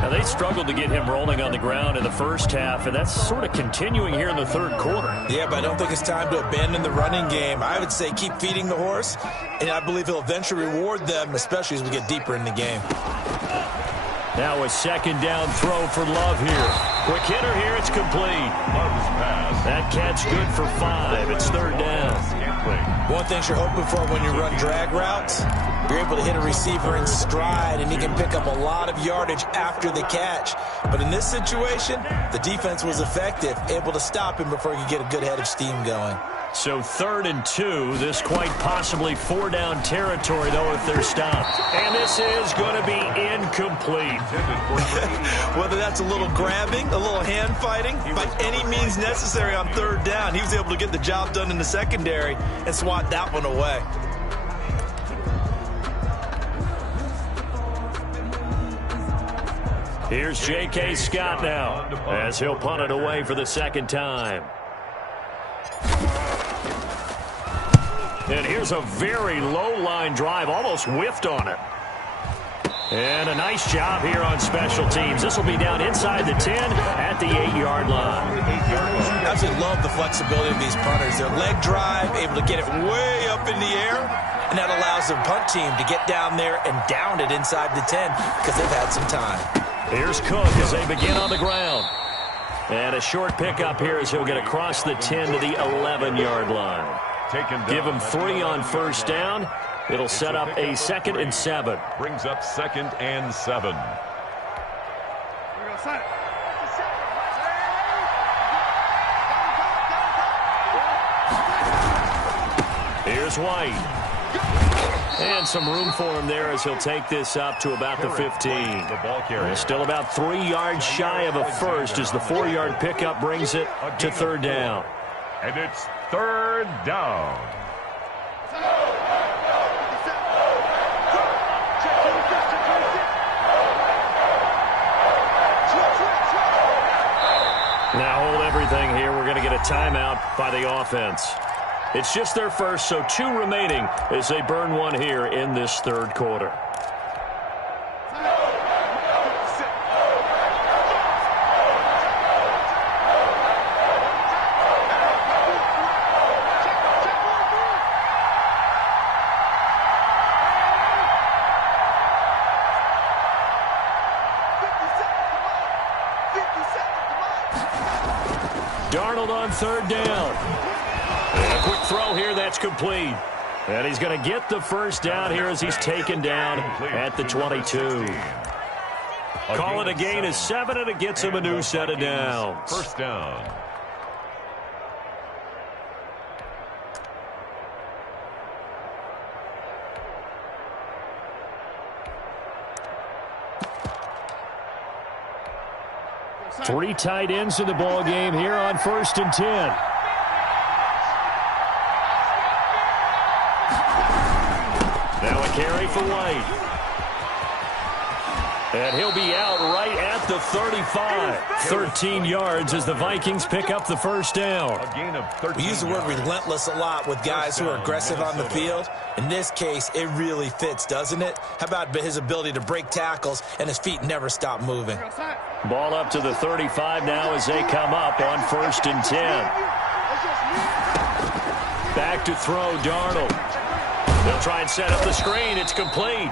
Now, they struggled to get him rolling on the ground in the first half, and that's sort of continuing here in the 3rd quarter. Yeah, but I don't think it's time to abandon the running game. I would say keep feeding the horse, and I believe he'll eventually reward them, especially as we get deeper in the game. Now a 2nd down throw for Love here. Quick hitter here, it's complete. Love's pass. That catch good for 5. It's 3rd down. One thing you're hoping for when you run drag routes, you're able to hit a receiver in stride, and he can pick up a lot of yardage after the catch. But in this situation, the defense was effective, able to stop him before he could get a good head of steam going. So 3rd and 2, this quite possibly 4-down territory, though, if they're stopped. And this is going to be incomplete. Whether that's a little grabbing, a little hand fighting, by any means necessary on 3rd down, he was able to get the job done in the secondary and swat that one away. Here's J.K. Scott now as he'll punt it away for the 2nd time. And here's a very low-line drive, almost whiffed on it. And a nice job here on special teams. This will be down inside the 10 at the 8-yard line. I absolutely love the flexibility of these punters. Their leg drive, able to get it way up in the air, and that allows the punt team to get down there and down it inside the 10 because they've had some time. Here's Cook as they begin on the ground. And a short pickup here as he'll get across the 10 to the 11-yard line. Give him 3 on first down. It'll set up a 2nd and 7. Brings up 2nd and 7. Here's White. And some room for him there as he'll take this up to about the 15. Still about 3 yards shy of a first as the 4-yard pickup brings it to 3rd down. And it's 3rd down. everything here, we're going to get a timeout by the offense. It's just their first, so 2 remaining as they burn 1 here in this third quarter. Darnold on third down. And a quick throw here, that's complete. And he's going to get the first down here as he's taken down at the 22. Call it a gain of 7, and it gets him a new set of downs. First down. Three tight ends in the ball game here on 1st and 10. Now a carry for White. And he'll be out right at the 35. 13 yards as the Vikings pick up the first down. A gain of 13. We use the word relentless a lot with guys who are aggressive on the field. In this case, it really fits, doesn't it? How about his ability to break tackles and his feet never stop moving? Ball up to the 35 now as they come up on 1st and 10. Back to throw, Darnold. They'll try and set up the screen. It's complete.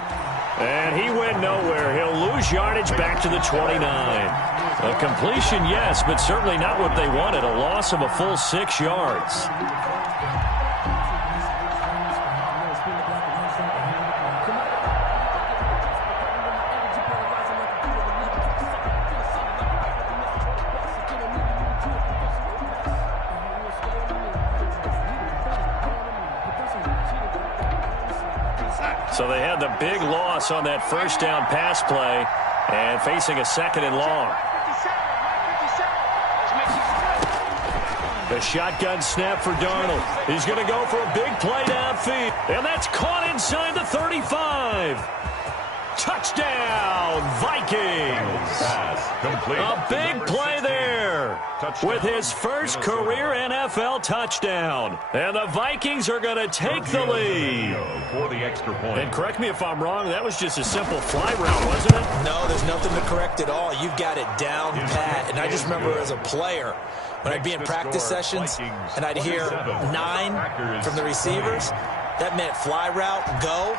And he went nowhere. He'll lose yardage back to the 29. A completion, yes, but certainly not what they wanted. A loss of a full 6 yards. So they had the big loss on that first down pass play and facing a 2nd and long. The shotgun snap for Darnold. He's going to go for a big play downfield. And that's caught inside the 35. Touchdown, Vikings. Pass complete. A big play there with his first career NFL touchdown. And the Vikings are going to take the lead. For the extra point. And correct me if I'm wrong, that was just a simple fly route, wasn't it? No, there's nothing to correct at all. You've got it down pat. And I just remember as a player, when I'd be in practice sessions and I'd hear 9 from the receivers, that meant fly route, go,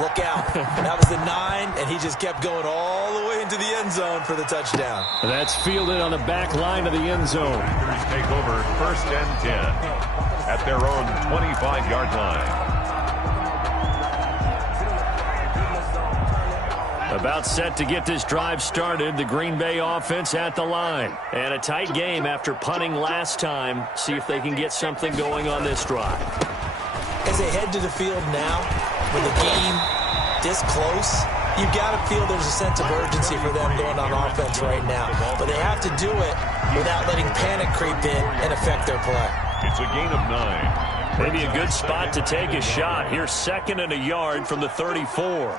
look out. That was the 9, and he just kept going all the way into the end zone for the touchdown. And that's fielded on the back line of the end zone. Packers take over 1st and 10 at their own 25-yard line. About set to get this drive started, the Green Bay offense at the line. And a tight game after punting last time. See if they can get something going on this drive. As they head to the field now, with the game this close, you've got to feel there's a sense of urgency for them going on offense right now. But they have to do it without letting panic creep in and affect their play. It's a gain of 9. Maybe a good spot to take a shot. Here's 2nd and a yard from the 34.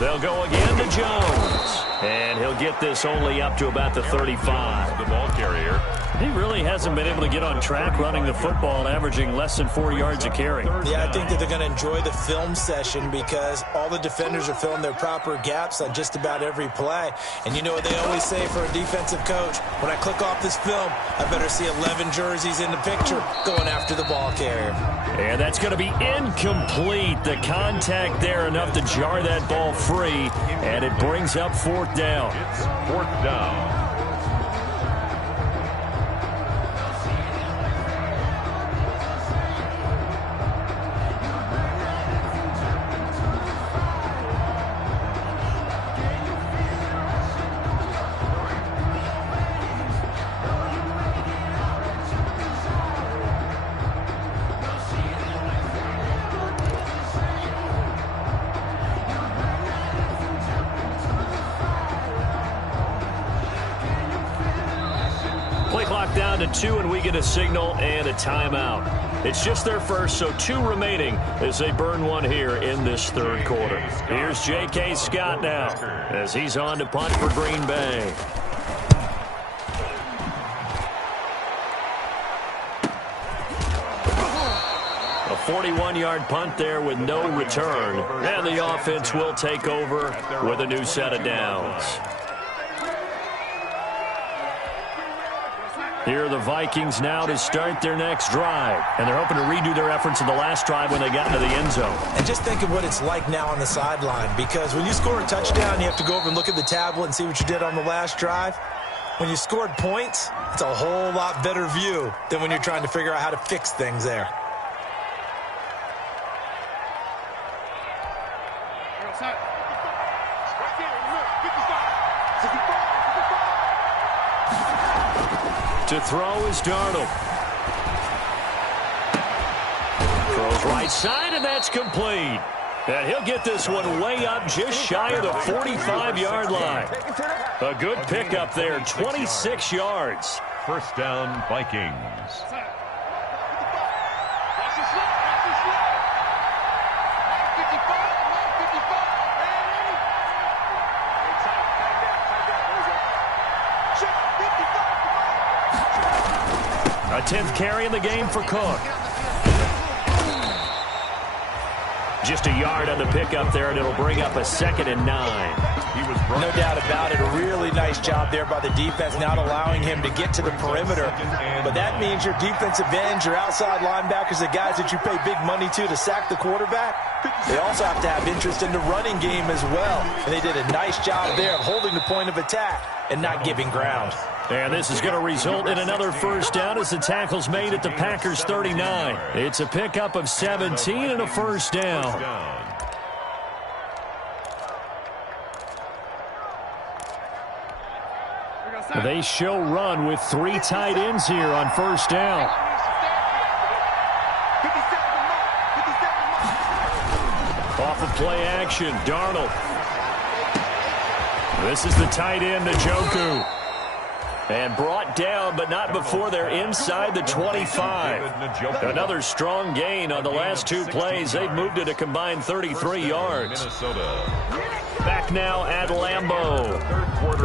They'll go again to Jones. And he'll get this only up to about the 35. The ball carrier. He really hasn't been able to get on track running the football and averaging less than 4 yards a carry. Yeah, I think that they're going to enjoy the film session because all the defenders are filling their proper gaps on just about every play. And you know what they always say for a defensive coach? When I click off this film, I better see 11 jerseys in the picture going after the ball carrier. And that's going to be incomplete. The contact there enough to jar that ball free. And it brings up 4th down. It's 4th down. Down to 2, and we get a signal and a timeout. It's just their first, so 2 remaining as they burn 1 here in this third quarter. Here's J.K. Scott now. as he's on to punt for Green Bay. A 41-yard punt there with no return. And the offense will take over with a new set of downs. Here are the Vikings now to start their next drive. And they're hoping to redo their efforts in the last drive when they got into the end zone. And just think of what it's like now on the sideline, because when you score a touchdown, you have to go over and look at the tablet and see what you did on the last drive. When you scored points, it's a whole lot better view than when you're trying to figure out how to fix things there. To throw is Darnold. Throws right side, and that's complete. And he'll get this one way up just shy of the 45-yard line. A good pickup there, 26 yards. First down, Vikings. A 10th carry in the game for Cook. Just a yard on the pickup there, and it'll bring up a 2nd and 9. No doubt about it. A really nice job there by the defense, not allowing him to get to the perimeter. But that means your defensive ends, your outside linebackers, the guys that you pay big money to sack the quarterback, they also have to have interest in the running game as well. And they did a nice job there of holding the point of attack and not giving ground. And this is going to result in another first down as the tackle's made at the Packers' 39. It's a pickup of 17 and a first down. They show run with 3 tight ends here on first down. Off of play action, Darnold. This is the tight end, Njoku. And brought down, but not before they're inside the 25. Another strong gain on the last 2 plays. They've moved it a combined 33 yards. Back now at Lambeau.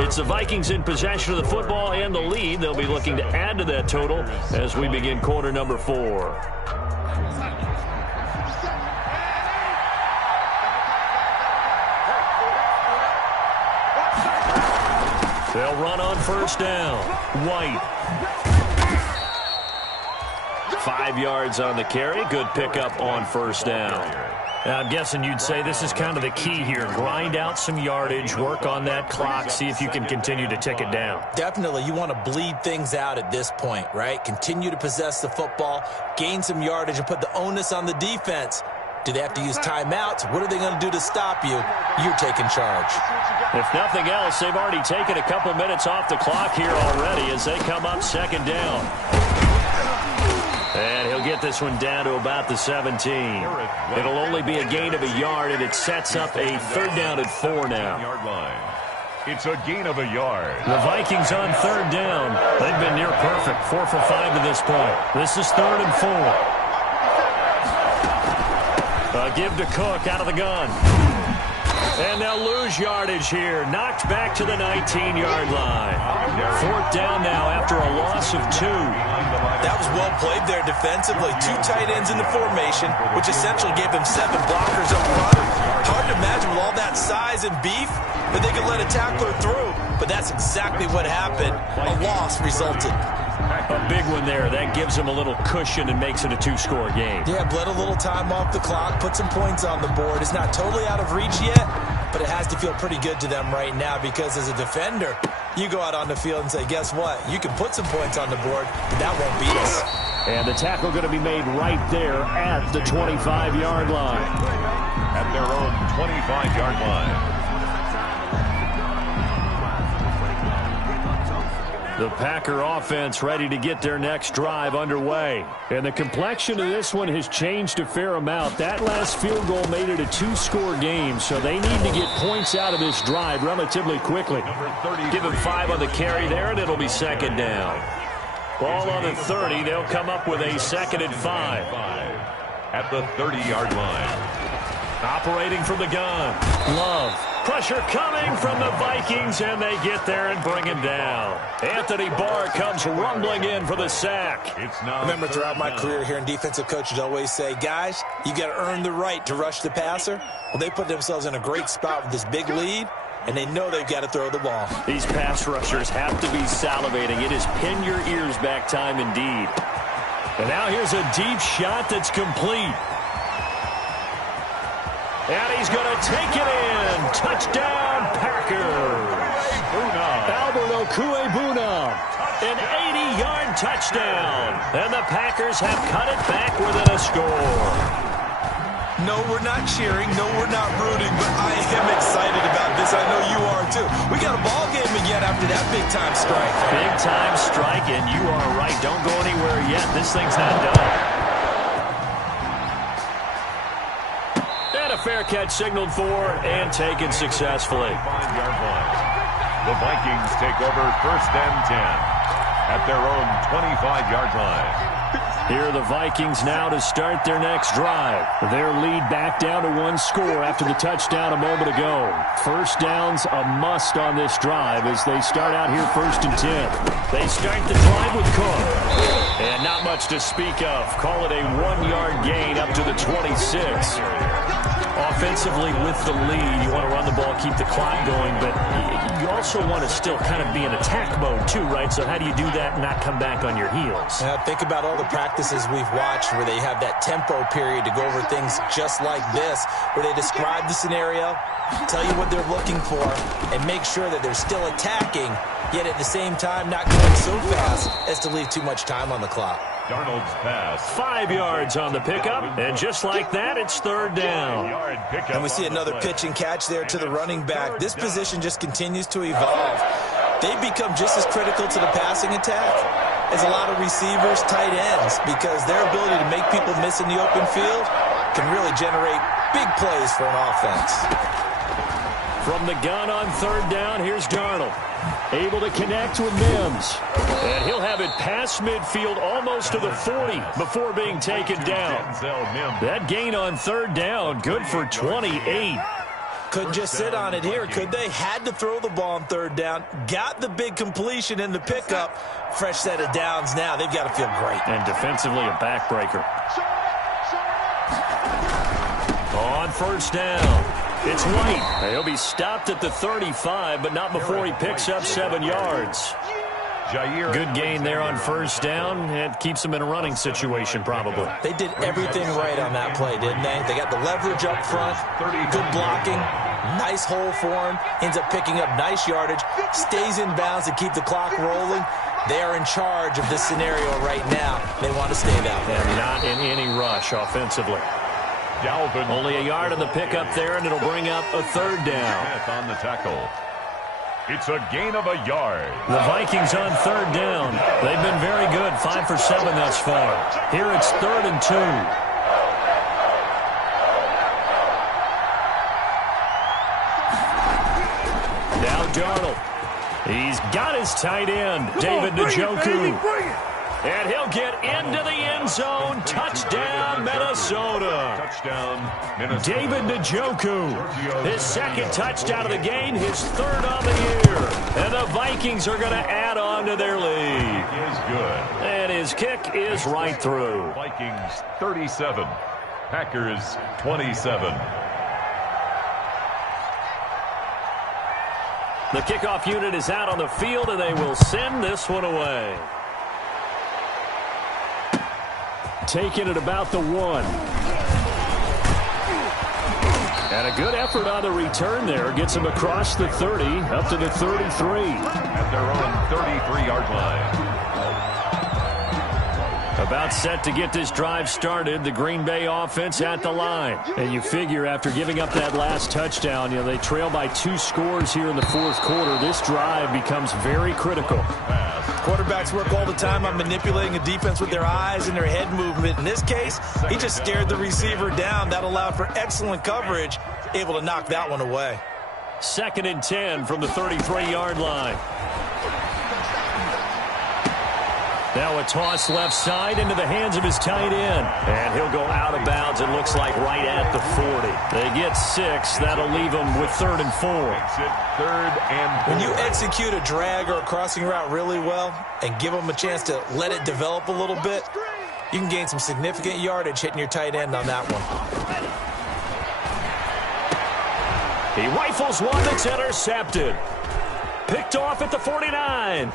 It's the Vikings in possession of the football and the lead. They'll be looking to add to that total as we begin quarter number 4. They'll run on first down. White. 5 yards on the carry. Good pickup on first down. Now, I'm guessing you'd say this is kind of the key here. Grind out some yardage, work on that clock, see if you can continue to tick it down. Definitely. You want to bleed things out at this point, right? Continue to possess the football, gain some yardage, and put the onus on the defense. Do they have to use timeouts? What are they going to do to stop you? You're taking charge. If nothing else, they've already taken a couple minutes off the clock here already as they come up second down. And he'll get this one down to about the 17. It'll only be a gain of a yard, and it sets up a 3rd down at 4 now. It's a gain of a yard. The Vikings on 3rd down. They've been near perfect, 4 for 5 to this point. This is 3rd and 4. Give to Cook out of the gun. And they'll lose yardage here. Knocked back to the 19-yard line. 4th down now after a loss of 2. That was well played there defensively. 2 tight ends in the formation, which essentially gave them 7 blockers up front. Hard to imagine with all that size and beef that they could let a tackler through. But that's exactly what happened. A loss resulted. A big one there. That gives them a little cushion and makes it a 2-score game. Yeah, bled a little time off the clock, put some points on the board. It's not totally out of reach yet, but it has to feel pretty good to them right now because as a defender, you go out on the field and say, guess what? You can put some points on the board, but that won't beat us. And the tackle going to be made right there at the 25-yard line. At their own 25-yard line. The Packer offense ready to get their next drive underway. And the complexion of this one has changed a fair amount. That last field goal made it a 2-score game, so they need to get points out of this drive relatively quickly. Give him 5 on the carry there, and it'll be 2nd down. Ball on the 30. They'll come up with a 2nd and 5. At the 30-yard line. Operating from the gun. Love Pressure coming from the Vikings, and they get there and bring him down. Anthony Barr comes rumbling in for the sack. Remember, throughout my career here in defensive coaches always say, guys, you got to earn the right to rush the passer. Well, they put themselves in a great spot with this big lead, and they know they've got to throw the ball. These pass rushers have to be salivating. It is pin your ears back time indeed. And now here's a deep shot that's complete. And he's going to take it in. Touchdown, Packers. Albert BCUYBMANE, an 80-yard touchdown. And the Packers have cut it back within a score. No, we're not cheering. No, we're not rooting. But I am excited about this. I know you are, too. We got a ball game again after that big-time strike. Big-time strike, and you are right. Don't go anywhere yet. This thing's not done. Fair catch signaled for and taken successfully. 5-yard line. The Vikings take over 1st and 10 at their own 25-yard line. Here are the Vikings now to start their next drive. Their lead back down to 1 score after the touchdown a moment ago. First down's a must on this drive as they start out here 1st and 10. They start the drive with Cook. And not much to speak of. Call it a 1-yard gain up to the 26. Offensively with the lead, you want to run the ball, keep the clock going, but you also want to still kind of be in attack mode too, right? So how do you do that and not come back on your heels? Think about all the practices we've watched where they have that tempo period to go over things just like this, where they describe the scenario, tell you what they're looking for, and make sure that they're still attacking, yet at the same time not going so fast as to leave too much time on the clock. Darnold's pass. 5 yards on the pickup, and just like that, it's 3rd down. And we see another pitch and catch there to the running back. This position just continues to evolve. They've become just as critical to the passing attack as a lot of receivers, tight ends, because their ability to make people miss in the open field can really generate big plays for an offense. From the gun on 3rd down, here's Darnold. Able to connect with Mims. And he'll have it past midfield almost to the 40 before being taken down. That gain on 3rd down, good for 28. Couldn't just sit on it here, could they? Had to throw the ball on 3rd down. Got the big completion in the pickup. Fresh set of downs now. They've got to feel great. And defensively, a backbreaker. On 1st down. It's White. He'll be stopped at the 35, but not before he picks up 7 yards. Good gain there on 1st down. It keeps them in a running situation, probably. They did everything right on that play, didn't they? They got the leverage up front, good blocking, nice hole for him, ends up picking up nice yardage, stays in bounds to keep the clock rolling. They are in charge of this scenario right now. They want to stay that way. And not in any rush offensively. Only a yard on the pickup there, and it'll bring up a 3rd down. On the tackle. It's a gain of a yard. The Vikings on 3rd down. They've been very good, 5 for 7 thus far. Here it's 3rd and 2. Now Darnold. He's got his tight end, David Njoku. And he'll get into the end zone. Touchdown, Minnesota. Touchdown, Minnesota. David Njoku, his 2nd touchdown of the game, his 3rd on the year. And the Vikings are going to add on to their lead. Is good. And his kick is right through. Vikings 37, Packers 27. The kickoff unit is out on the field, and they will send this one away. Taking it about the 1. And a good effort on the return there. Gets him across the 30, up to the 33. At their own 33-yard line. About set to get this drive started. The Green Bay offense at the line. And you figure after giving up that last touchdown, they trail by 2 scores here in the 4th quarter. This drive becomes very critical. Quarterbacks work all the time on manipulating a defense with their eyes and their head movement. In this case, he just stared the receiver down. That allowed for excellent coverage, able to knock that one away. 2nd and 10 from the 33-yard line. Now a toss left side into the hands of his tight end. And he'll go out of bounds, it looks like, right at the 40. They get 6. That'll leave them with 3rd and 4. Third and 4. When you execute a drag or a crossing route really well and give them a chance to let it develop a little bit, you can gain some significant yardage hitting your tight end on that one. He rifles one that's intercepted. Picked off at the 49.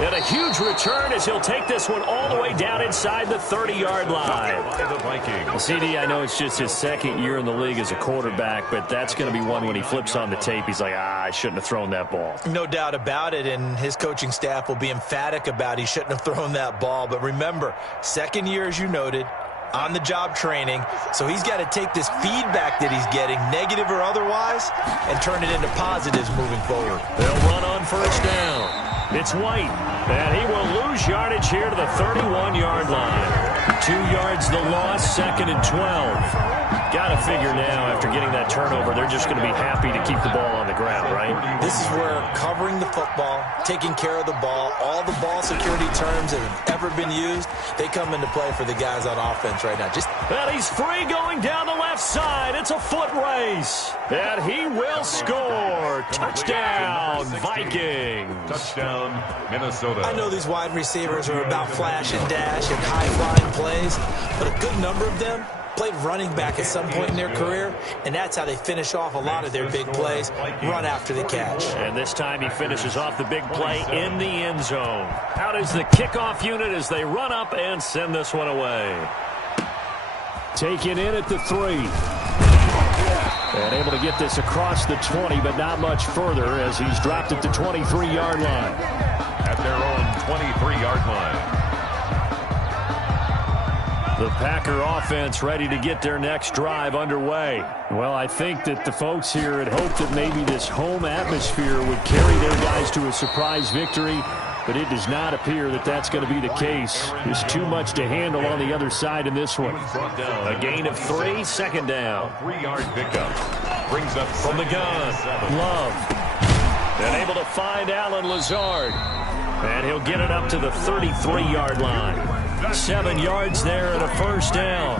And a huge return as he'll take this one all the way down inside the 30-yard line. CD, I know it's just his 2nd year in the league as a quarterback, but that's going to be one when he flips on the tape. He's like, I shouldn't have thrown that ball. No doubt about it, and his coaching staff will be emphatic about he shouldn't have thrown that ball. But remember, 2nd year, as you noted, on-the-job training, so he's got to take this feedback that he's getting, negative or otherwise, and turn it into positives moving forward. They'll run on first down. It's White, and he will lose yardage here to the 31-yard line. 2 yards the loss, 2nd and 12. Got to figure now, after getting that turnover, they're just going to be happy to keep the ball on the ground, right? This is where covering the football, taking care of the ball, all the ball security terms that have ever been used, they come into play for the guys on offense right now. And he's free going down the left side. It's a foot race. And he will score. Touchdown, Vikings. Touchdown, Minnesota. I know these wide receivers are about flash and dash and high-flying plays, but a good number of them played running back at some point in their career, and that's how they finish off a lot of their big plays, run after the catch. And this time he finishes off the big play in the end zone. Out is the kickoff unit as they run up and send this one away. Taken in at the 3. And able to get this across the 20, but not much further as he's dropped at the 23-yard line. At their own 23-yard line. The Packer offense ready to get their next drive underway. Well, I think that the folks here had hoped that maybe this home atmosphere would carry their guys to a surprise victory, but it does not appear that that's going to be the case. There's too much to handle on the other side in this one. A gain of 3, 2nd down. 3-yard pickup. Brings up from the gun. Love. And able to find Alan Lazard. And he'll get it up to the 33-yard line. 7 yards there and a first down.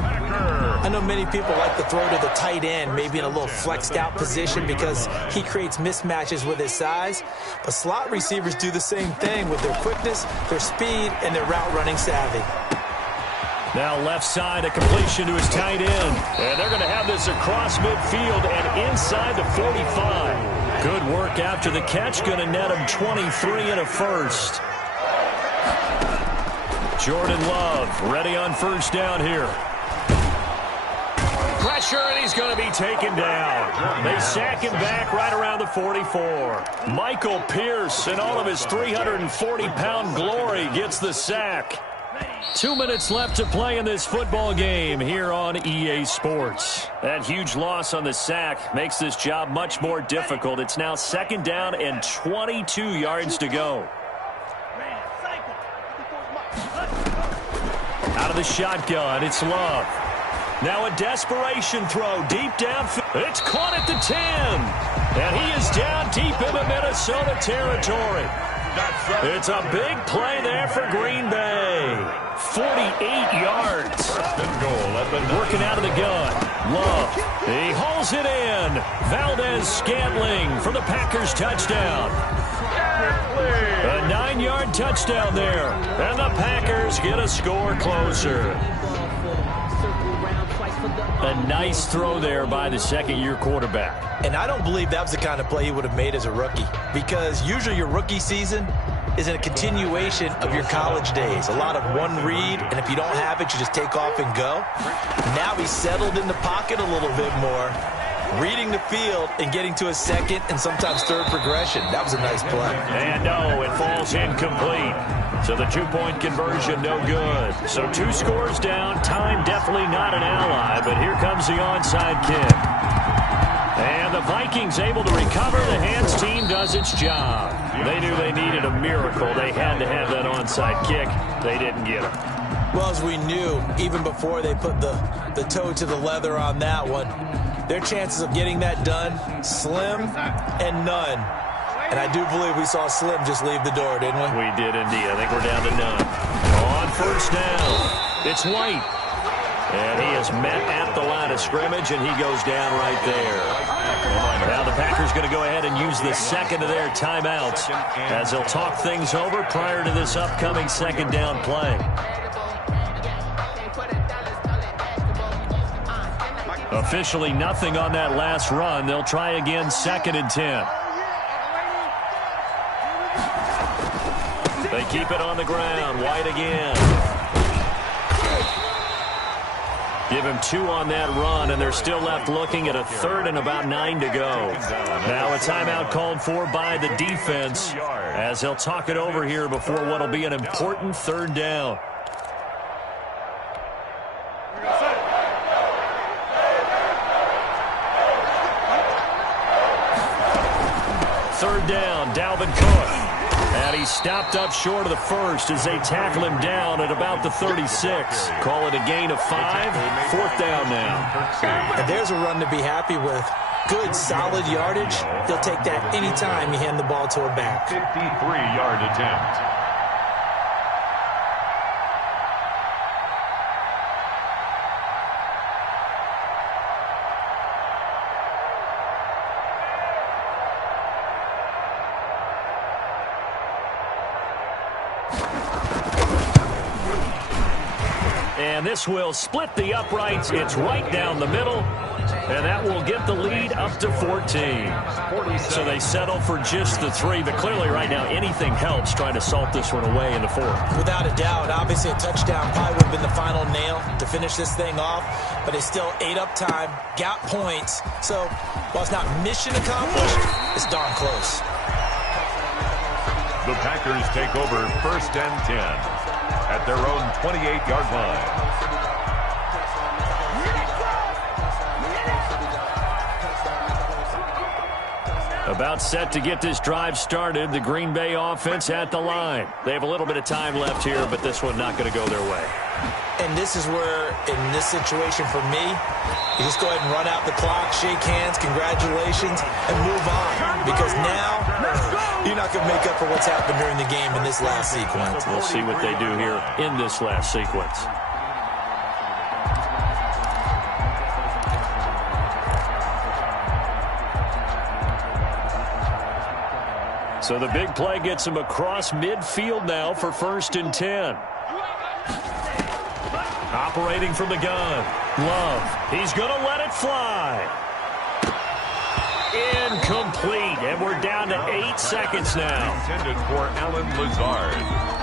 I know many people like to throw to the tight end, maybe in a little flexed out position because he creates mismatches with his size. But slot receivers do the same thing with their quickness, their speed, and their route running savvy. Now left side, a completion to his tight end. And they're going to have this across midfield and inside the 45. Good work after the catch, going to net him 23 and a first. Jordan Love ready on first down here. Pressure, and he's going to be taken down. They sack him back right around the 44. Michael Pierce, in all of his 340-pound glory, gets the sack. 2 minutes left to play in this football game here on EA Sports. That huge loss on the sack makes this job much more difficult. It's now 2nd down and 22 yards to go. Out of the shotgun, it's Love. Now a desperation throw deep down. It's caught at the 10. And he is down deep into Minnesota territory. It's a big play there for Green Bay. 48 yards. Working out of the gun. Love. He hauls it in. Valdez-Scantling for the Packers touchdown. A 9-yard touchdown there. And the Packers get a score closer. A nice throw there by the 2nd-year quarterback. And I don't believe that was the kind of play he would have made as a rookie, because usually your rookie season is a continuation of your college days. A lot of one read, and if you don't have it, you just take off and go. Now he's settled in the pocket a little bit more, reading the field and getting to a 2nd and sometimes 3rd progression. That was a nice play. And no, it falls incomplete. So the 2-point conversion, no good. So 2 scores down. Time definitely not an ally, but here comes the onside kick. And the Vikings able to recover. The hands team does its job. They knew they needed a miracle. They had to have that onside kick. They didn't get it. Well, as we knew, even before they put the toe to the leather on that one, their chances of getting that done, slim and none. And I do believe we saw Slim just leave the door, didn't we? We did indeed. I think we're down to none. On first down, it's White. And he is met at the line of scrimmage, and he goes down right there. Now the Packers going to go ahead and use the second of their timeouts as they'll talk things over prior to this upcoming second down play. Officially nothing on that last run. They'll try again, 2nd and 10. They keep it on the ground. White again. Give him 2 on that run, and they're still left looking at a 3rd and about 9 to go. Now a timeout called for by the defense as they'll talk it over here before what will be an important 3rd down. Third down, Dalvin Cook. And he's stopped up short of the first as they tackle him down at about the 36. Call it a gain of 5. 4th down now. And there's a run to be happy with. Good, solid yardage. He'll take that anytime you hand the ball to a back. 53-yard attempt. And this will split the uprights. It's right down the middle. And that will get the lead up to 14. So they settle for just the 3. But clearly right now anything helps trying to salt this one away in the 4th. Without a doubt. Obviously a touchdown probably would have been the final nail to finish this thing off. But it's still ate up time. Got points. So while it's not mission accomplished, it's darn close. The Packers take over 1st and 10. At their own 28-yard line. About set to get this drive started. The Green Bay offense at the line. They have a little bit of time left here, but this one not going to go their way. And this is where, in this situation for me, you just go ahead and run out the clock, shake hands, congratulations, and move on. Because now, you're not going to make up for what's happened during the game in this last sequence. We'll see what they do here in this last sequence. So the big play gets him across midfield now for 1st and 10. Operating from the gun. Love. He's going to let it fly. Incomplete. And we're down to 8 seconds now. Intended for Alan Lazard.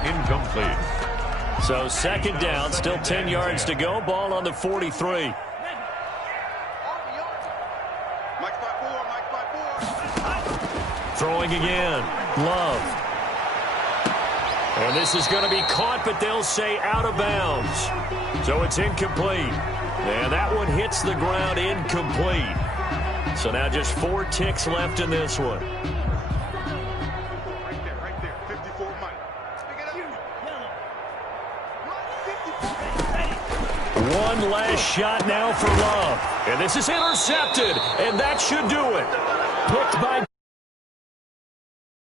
Incomplete. So 2nd down. Still 10 yards to go. Ball on the 43. Throwing again. Love. And this is going to be caught, but they'll say out of bounds. So it's incomplete. And that one hits the ground incomplete. So now just 4 ticks left in this one. Right there. 54 Mike. One last shot now for Love. And this is intercepted. And that should do it. Picked by